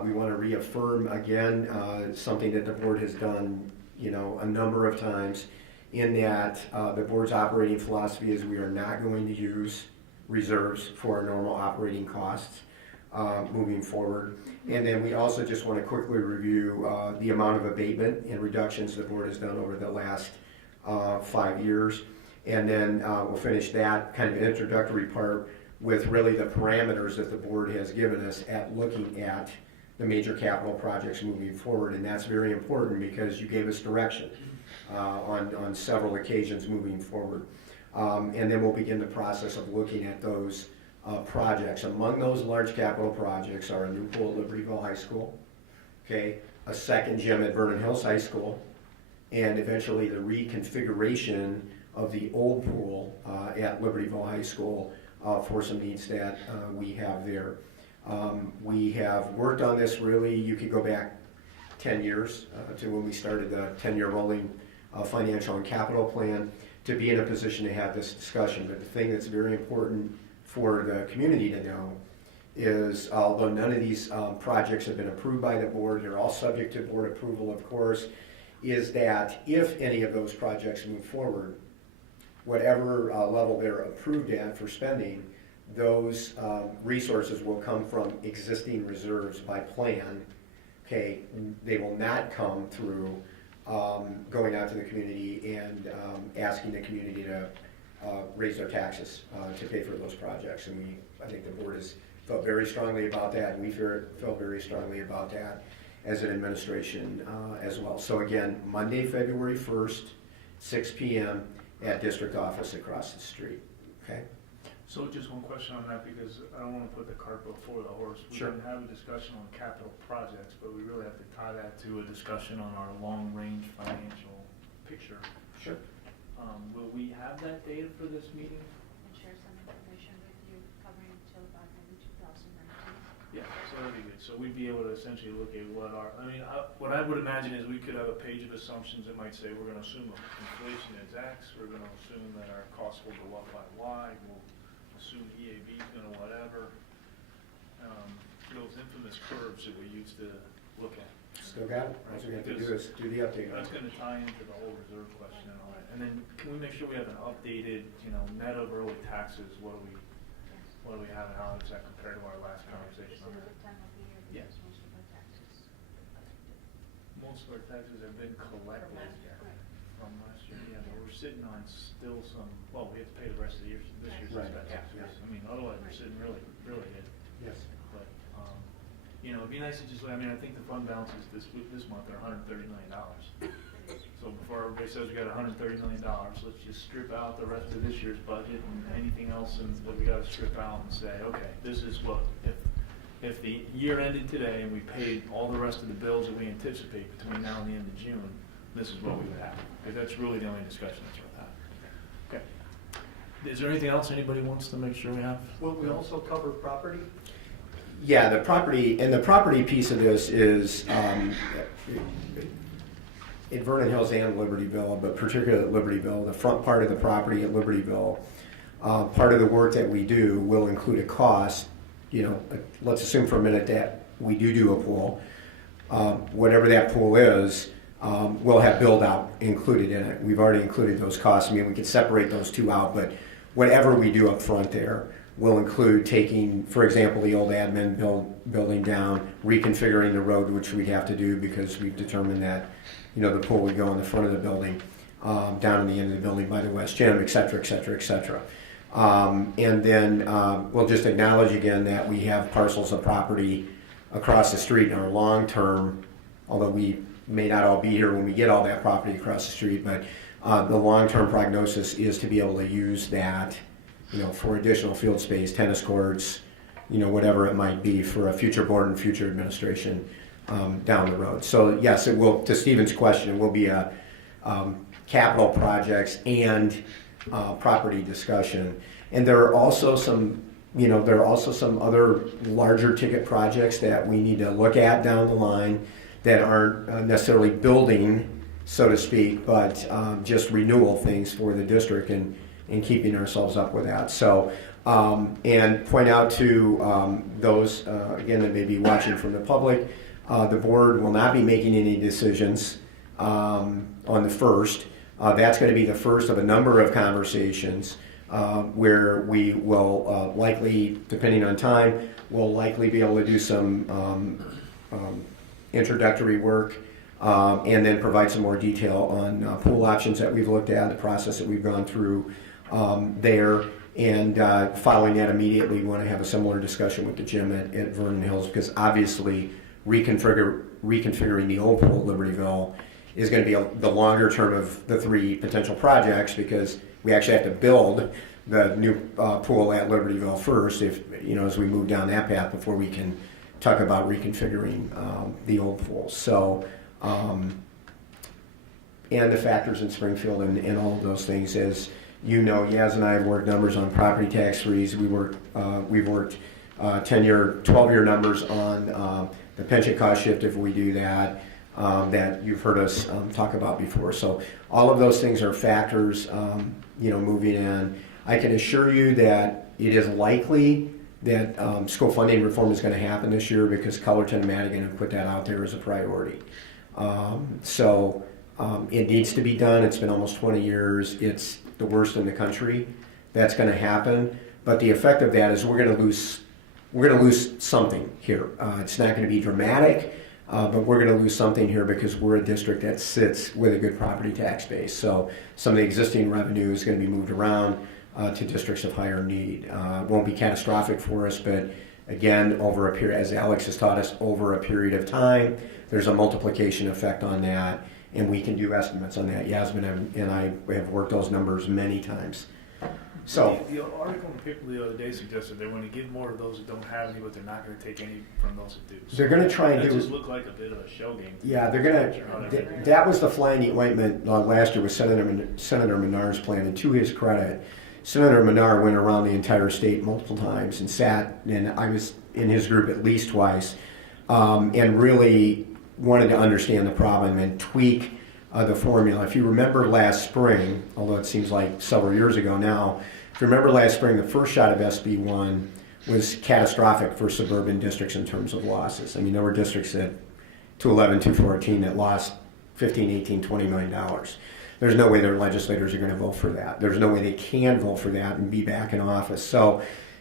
We want to reaffirm again something that the board has done, you know, a number of times, in that the board's operating philosophy is we are not going to use reserves for our normal operating costs moving forward. And then we also just want to quickly review the amount of abatement and reductions the board has done over the last 5 years. And then we'll finish that kind of introductory part with really the parameters that the board has given us at looking at the major capital projects moving forward. And that's very important because you gave us direction on several occasions moving forward. And then we'll begin the process of looking at those projects. Among those large capital projects are a new pool at Libertyville High School, okay, a second gym at Vernon Hills High School, and eventually the reconfiguration of the old pool at Libertyville High School for some needs that we have there. We have worked on this really, you could go back 10 years to when we started the 10-year rolling financial and capital plan to be in a position to have this discussion. But the thing that's very important for the community to know is, although none of these projects have been approved by the board, they're all subject to board approval, of course, is that if any of those projects move forward, whatever level they're approved at for spending, those resources will come from existing reserves by plan. Okay, they will not come through going out to the community and asking the community to raise their taxes to pay for those projects. And I think the board has felt very strongly about that, and we felt very strongly about that as an administration as well. So again, Monday, February 1st, 6 p.m. at district office across the street. Okay. So just one question on that, because I don't want to put the cart before the horse. We Sure. can have a discussion on capital projects, but we really have to tie that to a discussion on our long-range financial picture. Sure. Will we have that data for this meeting? And share some information with you covering until about maybe 2019. Yeah, so that'd be good. So we'd be able to essentially look at what what I would imagine is we could have a page of assumptions that might say we're going to assume inflation is X, we're going to assume that our costs will go up by Y, we'll assume EAB is going to whatever. Those infamous curves that we used to look at. Still got it. All we have to do is do the update. That's going to tie into the whole reserve question and all that. And then can we make sure we have an updated, net of early taxes? What do we have and how does that compare to our last conversation on This is a that? good time of the year Yeah. because most of our taxes collected. Most of our taxes have been collected from last year. Yeah, but we're sitting on still some, we have to pay the rest of the year, this year's Right. expenses. Yeah. I mean, otherwise we're sitting really good. Yes. But, it'd be nice to just, I think the fund balances this month are $130 million. So before everybody says we got $130 million, let's just strip out the rest of this year's budget and anything else that we got to strip out and say, okay, this is what, if the year ended today and we paid all the rest of the bills that we anticipate between now and the end of June, this is what we would have. Because that's really the only discussion that's worth having. Okay. Is there anything else anybody wants to make sure we have? Will we also cover property? Yeah, the property piece of this is in Vernon Hills and Libertyville, but particularly at Libertyville, the front part of the property at Libertyville, part of the work that we do will include a cost. Let's assume for a minute that we do a pool. Whatever that pool is, we'll have build out included in it. We've already included those costs. We could separate those two out, but whatever we do up front there will include taking, for example, the old admin building down, reconfiguring the road, which we'd have to do because we've determined that, the pool would go in the front of the building, down in the end of the building by the west gym, et cetera, et cetera, et cetera. And then we'll just acknowledge again that we have parcels of property across the street in our long-term, although we may not all be here when we get all that property across the street, but the long-term prognosis is to be able to use that for additional field space, tennis courts, whatever it might be for a future board and future administration down the road. So yes, it will, to Stephen's question, it will be a capital projects and property discussion. And there are also some, other larger ticket projects that we need to look at down the line that aren't necessarily building, so to speak, but just renewal things for the district and keeping ourselves up with that. So, and point out to those, again, that may be watching from the public, the board will not be making any decisions on the 1st. That's going to be the first of a number of conversations where we will likely, depending on time, will likely be able to do some introductory work and then provide some more detail on pool options that we've looked at, the process that we've gone through there. And following that immediately, we want to have a similar discussion with the gym at Vernon Hills, because obviously reconfiguring the old pool at Libertyville is going to be the longer term of the 3 potential projects, because we actually have to build the new pool at Libertyville first, as we move down that path before we can talk about reconfiguring the old pool. So, and the factors in Springfield and all of those things, as Yaz and I have worked numbers on property tax freeze. We've worked 10-year, 12-year numbers on the pension cost shift if we do that. That you've heard us talk about before. So all of those things are factors, moving in. I can assure you that it is likely that school funding reform is going to happen this year, because Cullerton and Madigan have put that out there as a priority. So It needs to be done. It's been almost 20 years. It's the worst in the country. That's going to happen. But the effect of that is we're going to lose something here. It's not going to be dramatic, but we're going to lose something here because we're a district that sits with a good property tax base. So some of the existing revenue is going to be moved around to districts of higher need. It won't be catastrophic for us, but again, over a period, as Alex has taught us, over a period of time, there's a multiplication effect on that, and we can do estimates on that. Yasmin and I have worked those numbers many times. So the article in the paper the other day suggested they want to give more to those that don't have any, but they're not going to take any from those that do. So they're going to try and that do. Just look like a bit of a show game. Yeah, they're going to. That was the fly in the ointment last year with Senator Menard's plan, and to his credit, Senator Menard went around the entire state multiple times and sat, and I was in his group at least twice, and really wanted to understand the problem and tweak the formula. If you remember last spring, although it seems like several years ago now, if you remember last spring, the first shot of SB1 was catastrophic for suburban districts in terms of losses. I mean, there were districts at 211, 214 that lost $15, $18, $20 million. There's no way their legislators are going to vote for that. There's no way they can vote for that and be back in office. So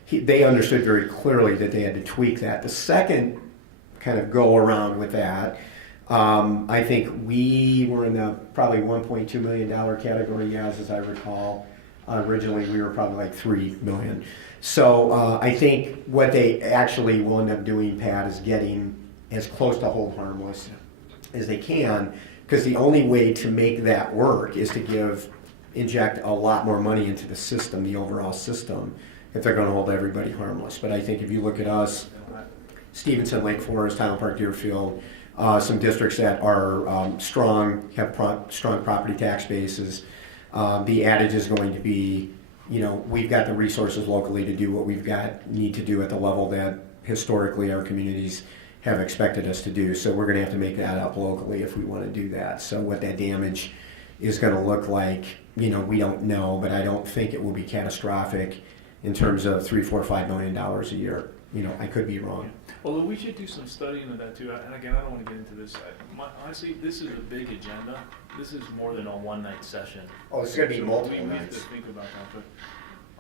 they understood very clearly that they had to tweak that. The second kind of go around with that, I think we were in the probably $1.2 million category, as I recall. Originally, we were probably like $3 million. So I think what they actually will end up doing, Pat, is getting as close to hold harmless as they can, because the only way to make that work is to inject a lot more money into the system, the overall system, if they're going to hold everybody harmless. But I think if you look at us, Stevenson, Lake Forest, Highland Park, Deerfield, some districts that are strong, have strong property tax bases, the adage is going to be, we've got the resources locally to do what need to do at the level that historically our communities have expected us to do. So we're going to have to make that up locally if we want to do that. So what that damage is going to look like, we don't know, but I don't think it will be catastrophic in terms of $3, $4, $5 million a year. I could be wrong. Well, we should do some studying of that too. And again, I don't want to get into this. Honestly, this is a big agenda. This is more than a one-night session. Oh, it's going to be multiple we nights. have to think about that. But,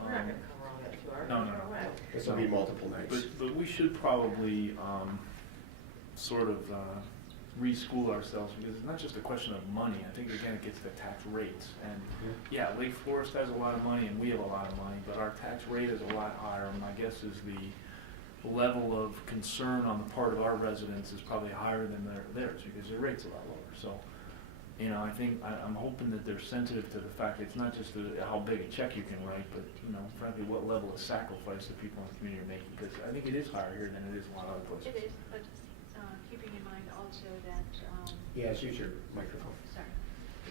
We're not going to cover all that 2 hours. No. This will be multiple nights. But we should probably sort of reschool ourselves, because it's not just a question of money. I think, again, it gets to tax rates. And yeah, Lake Forest has a lot of money and we have a lot of money, but our tax rate is a lot higher. And my guess is the level of concern on the part of our residents is probably higher than theirs, because their rate's a lot lower. So, I think I'm hoping that they're sensitive to the fact that it's not just how big a check you can write, but frankly, what level of sacrifice the people in the community are making. Because I think it is higher here than it is in a lot of other places. It is, but keeping in mind also that. Yes, use your microphone. Sorry.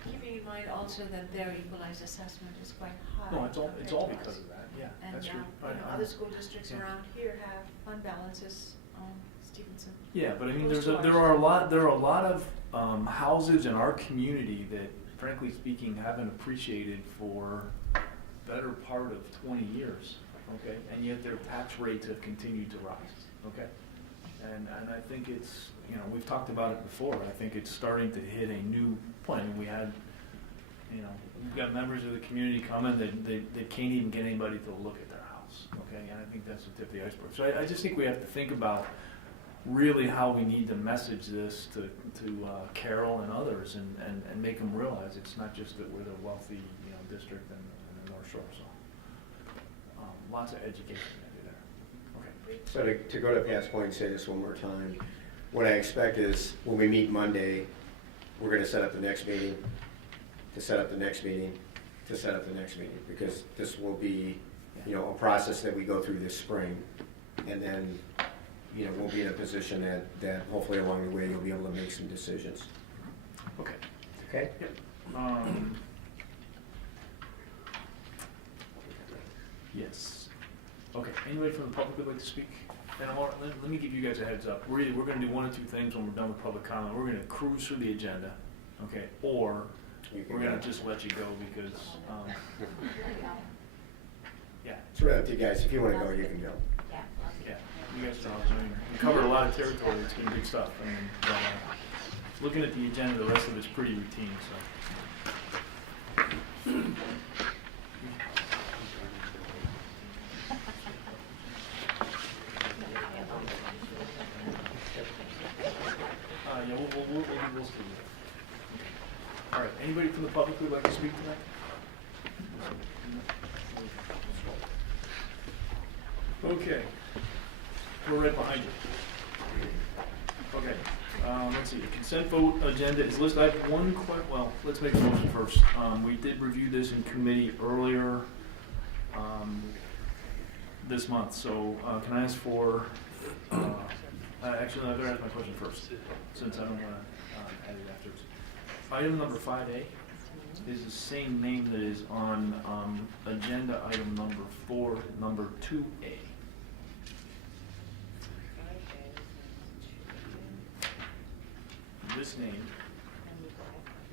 Keeping in mind also that their equalized assessment is quite high. No, it's all compared to because us. of that. Yeah, And that's true. other school districts Yeah. around here have fund balances on Stevenson. Yeah, but I mean, Close there to are ours. a lot of houses in our community that, frankly speaking, haven't appreciated for better part of 20 years. Okay, and yet their tax rates have continued to rise. Okay, and I think it's, we've talked about it before. I think it's starting to hit a new point. And we had, we've got members of the community coming that they can't even get anybody to look at their house. Okay, and I think that's the tip of the iceberg. So I just think we have to think about really how we need to message this to Carol and others, and make them realize it's not just that we're the wealthy district in the North Shore. So lots of education to do there. Okay. So to go to Pat's point and say this one more time, what I expect is when we meet Monday, we're going to set up the next meeting, to set up the next meeting, to set up the next meeting, because this will be a process that we go through this spring, and then we'll be in a position that hopefully along the way you'll be able to make some decisions. Okay. Okay? Yep. Yes. Okay. Anybody from the public would like to speak? And let me give you guys a heads up. We're going to do one of two things when we're done with public comment. We're going to cruise through the agenda, okay, or we're going to just let you go because, yeah. It's really up to you guys. If you want to go, you can go. Yeah. You guys know, we covered a lot of territory. It's going to be good stuff. looking at the agenda, the rest of it's pretty routine, so. Yeah, we'll see. All right, anybody from the public who would like to speak tonight? Okay, we're right behind you. Okay, let's see, the consent vote agenda is listed. I have one well, let's make a motion first. We did review this in committee earlier this month, so can I ask for, actually, I better ask my question first, since I don't want to add it afterwards. Item number 5A is the same name that is on agenda item number 4, number 2A. This name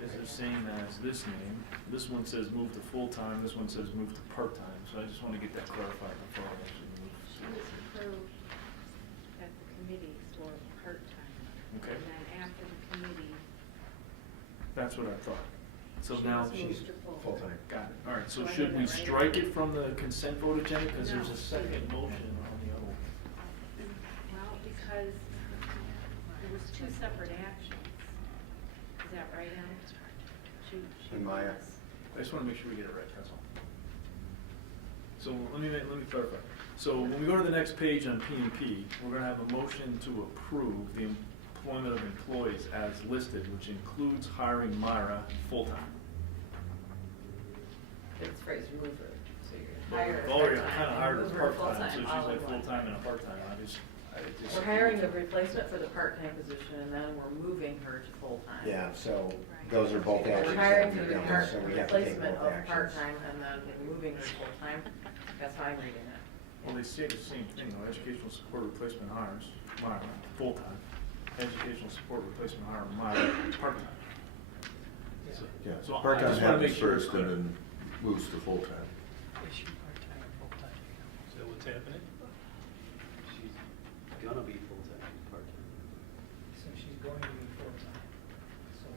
is the same as this name. This one says move to full-time, this one says move to part-time, so I just want to get that clarified before I actually move. She was approved at the committee for part-time. Okay. And then after the committee. That's what I thought. So now she's full-time. Got it. All right, so So I should have we that right? strike it from the consent vote agenda? Because there's No. a second motion on the other one. Well, because there was 2 separate actions. Is that right, Ellen? She And Maya? I just want to make sure we get it right, that's all. So let me clarify. So when we go to the next page on P&P, we're going to have a motion to approve the employment of employees as listed, which includes hiring Myra full-time. It's phrased move her, so you're Well, hire her oh, you're part-time kind of and hired move her her part-time, so full-time, she's all like in one. full-time and a part-time. I just. We're hiring the replacement for the part-time position, and then we're moving her to full-time. Yeah, so those are both actions. We're hiring that for we've the done, so we have to take replacement both of actions. part-time, and then we're moving her to full-time. That's how I'm reading it. Well, they say the same thing, though. Educational support replacement hires Myra full-time. Educational support replacement hire Myra part-time. Yeah, So I part-time just wanna make happens sure it's first and clear. then moves to full-time. Is she part-time or full-time? Is that what's happening? She's gonna be full-time, part-time. So she's going to be full-time. So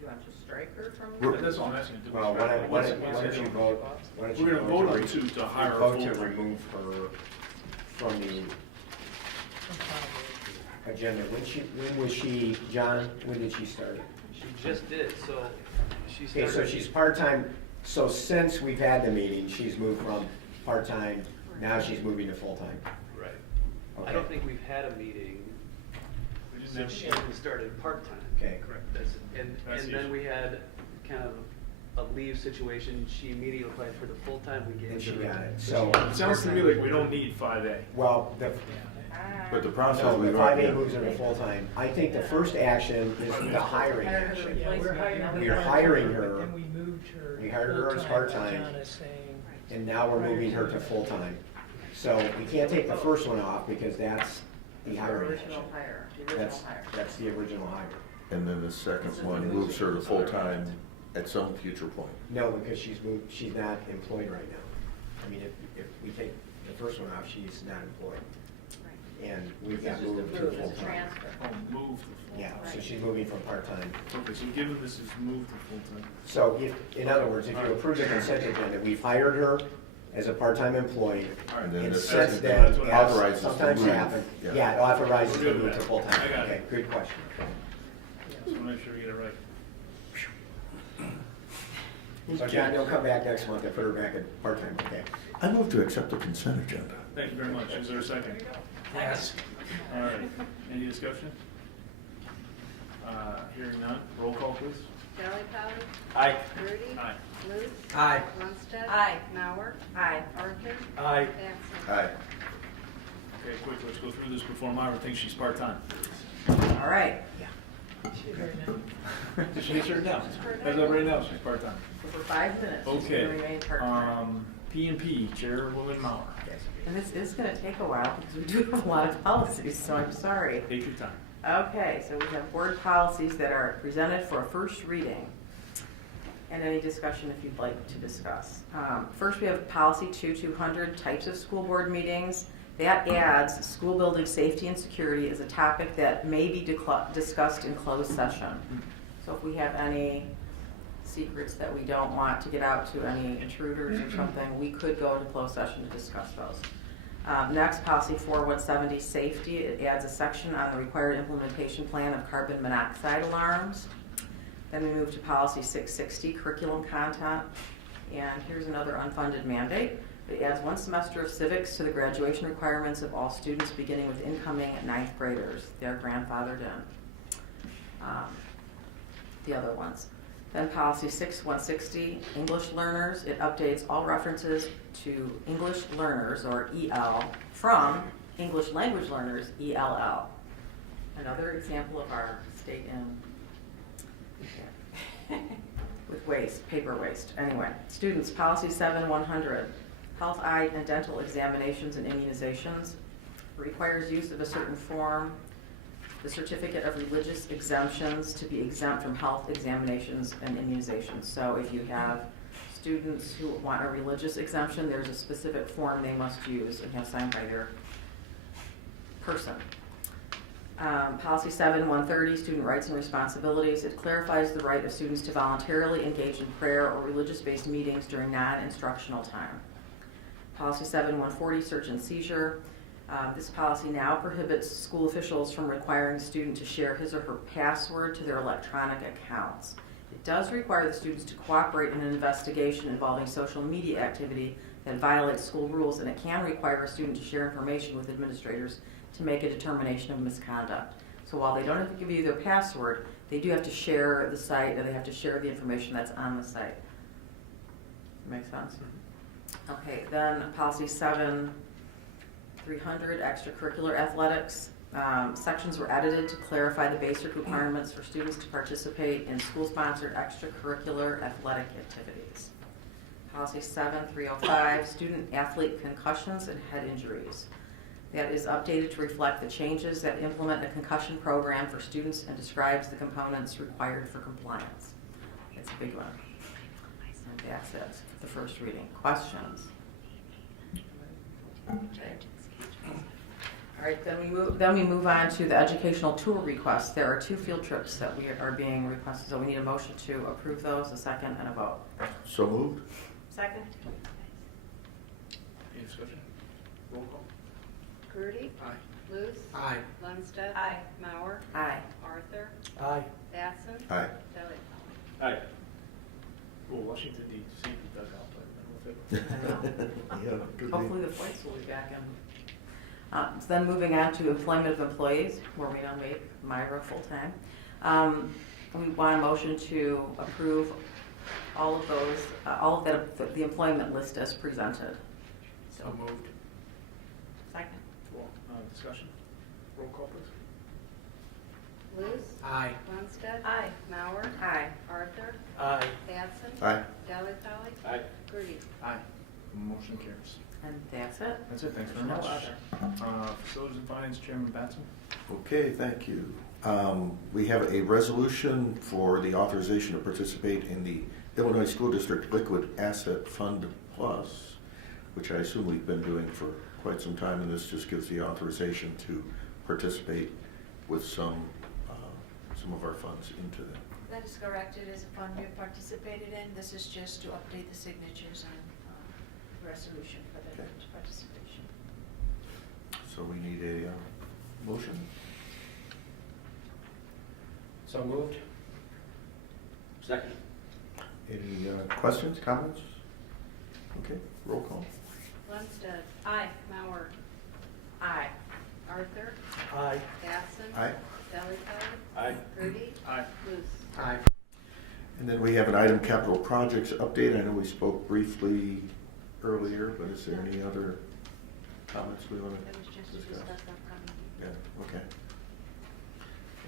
You want to strike her from? That's all I'm asking. Do we Well, strike why it? don't you vote? Why don't you We're gonna vote on to two to hire her vote to full-time. remove her from the agenda. When was she, John, when did she start? She just did, so she Okay, started. so she's part-time, so since we've had the meeting, she's moved from part-time, now she's moving to full-time. Right. Okay. I don't think we've had a meeting We didn't since have- she even started part-time. Okay. Correct. That's, and That's the then issue. we had kind of a leave situation. She immediately applied for the full-time. We gave And she her- got it, so. It sounds to me like we don't need 5A. Well, But the process no, we've the already. 5A moves her to full-time. I think the first action is the hiring Hire her action. replacement. We're hiring her. then we moved her. We hired her as full-time, part-time. John is saying. And now we're moving her to full-time. So we can't take the first one off because that's the hiring action. Original hire, the original That's, hire. that's the original hire. And then the second one moves her to full-time at some future point. No, because she's not employed right now. I mean, if we take the first one off, she's not employed. And we've got This is moved just to a move, it's a full-time. transfer. Oh, move to full-time. Yeah, so she's moving from part-time. Okay, so given this is moved to full-time. So in other words, if you approve the consent agenda, we've hired her as a part-time employee. All right, And then And the since second then, one as authorizes the sometimes move. happen, Yeah. yeah, it authorizes We're the good with move to that. full-time. I got it. Okay, good question. Just want to make sure we get it right. So John, you'll come back next month and put her back at part-time, okay? I move to accept the consent agenda. Thank you very much. Is there a second? Yes. All right, any discussion? Hearing none, roll call please. Delli Polly? Aye. Grudy? Aye. Luce? Aye. Lundstedt? Aye. Mauer? Aye. Arthur? Aye. Batson? Aye. Okay, quick, let's go through this before Myra thinks she's part-time. All right. She gets her down. As of right now, she's part-time. So for 5 minutes, she's Okay. gonna remain part-time. P&P, Chairwoman Mauer. And this is gonna take a while because we do have a lot of policies, so I'm sorry. Take your time. Okay, so we have board policies that are presented for a first reading. And any discussion if you'd like to discuss. First, we have policy 2200, types of school board meetings. That adds school building safety and security as a topic that may be discussed in closed session. So if we have any secrets that we don't want to get out to any intruders or something, we could go into closed session to discuss those. Next, policy 4170, safety. It adds a section on the required implementation plan of carbon monoxide alarms. Then we move to policy 660, curriculum content. And here's another unfunded mandate. It adds 1 semester of civics to the graduation requirements of all students beginning with incoming 9th graders. They're grandfathered in. The other ones. Then policy 6160, English learners. It updates all references to English learners, or EL, from English language learners, ELL. Another example of our state in with waste, paper waste. Anyway, students, policy 7100, health, eye, and dental examinations and immunizations. Requires use of a certain form, the certificate of religious exemptions, to be exempt from health examinations and immunizations. So if you have students who want a religious exemption, there's a specific form they must use and have signed by their person. Policy 7130, student rights and responsibilities. It clarifies the right of students to voluntarily engage in prayer or religious-based meetings during non-instructional time. Policy 7140, search and seizure. This policy now prohibits school officials from requiring a student to share his or her password to their electronic accounts. It does require the students to cooperate in an investigation involving social media activity that violates school rules, and it can require a student to share information with administrators to make a determination of misconduct. So while they don't have to give you their password, they do have to share the site, and they have to share the information that's on the site. Make sense? Okay, then policy 7300, extracurricular athletics. Sections were edited to clarify the basic requirements for students to participate in school-sponsored extracurricular athletic activities. Policy 7305, student athlete concussions and head injuries. That is updated to reflect the changes that implement a concussion program for students and describes the components required for compliance. It's a big one. And that's it for the first reading. Questions? Okay. All right, then we move on to the educational tour requests. There are 2 field trips that are being requested, so we need a motion to approve those, a second, and a vote. So moved. Second. Any discussion? Roll call. Gertie. Aye. Luce. Aye. Lundstedt. Aye. Mauer. Aye. Arthur. Aye. Batson. Aye. Delli. Aye. Well, Washington D.C. dug out, but I don't know if it. Yeah, could be. Hopefully the flights will be back in. So then moving on to employment of employees, where we now make Myra full-time. We want a motion to approve all of those, all of the employment list as presented. So moved. Second. Cool. Discussion? Roll call, please. Luce. Aye. Lundstedt. Aye. Mauer. Aye. Arthur. Aye. Batson. Aye. Delli. Aye. Gertie. Aye. Motion carries. And that's it. That's it, thanks very No much. other. Facilities and Finance Chairman Batson. Okay, thank you. We have a resolution for the authorization to participate in the Illinois School District Liquid Asset Fund Plus, which I assume we've been doing for quite some time, and this just gives the authorization to participate with some of our funds into that. That is correct. It is a fund we have participated in. This is just to update the signatures on resolution for the Okay. participation. So we need a motion. So moved. Second. Any questions, comments? Okay, roll call. Lundstedt. Aye. Mauer. Aye. Arthur. Aye. Batson. Aye. Delli. Aye. Gertie. Aye. Luce. Aye. And then we have an item capital projects update. I know we spoke briefly earlier, but is there any other comments we want That to was just to discuss? discuss upcoming. Yeah, okay.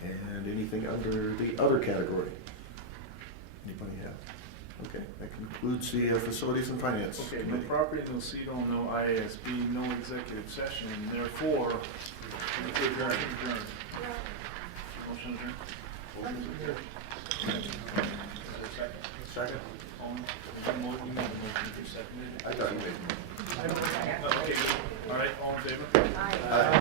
And anything under the other category? Anybody have? Okay, that concludes the facilities and finance. Okay, no committee. property, no CEDO, no IASB, no executive session, and therefore, we could adjourn. Motion adjourned. Motion adjourned. Second. Second. All in, you made the motion, you seconded it? I thought you made. Okay. All right, all in favor? Aye.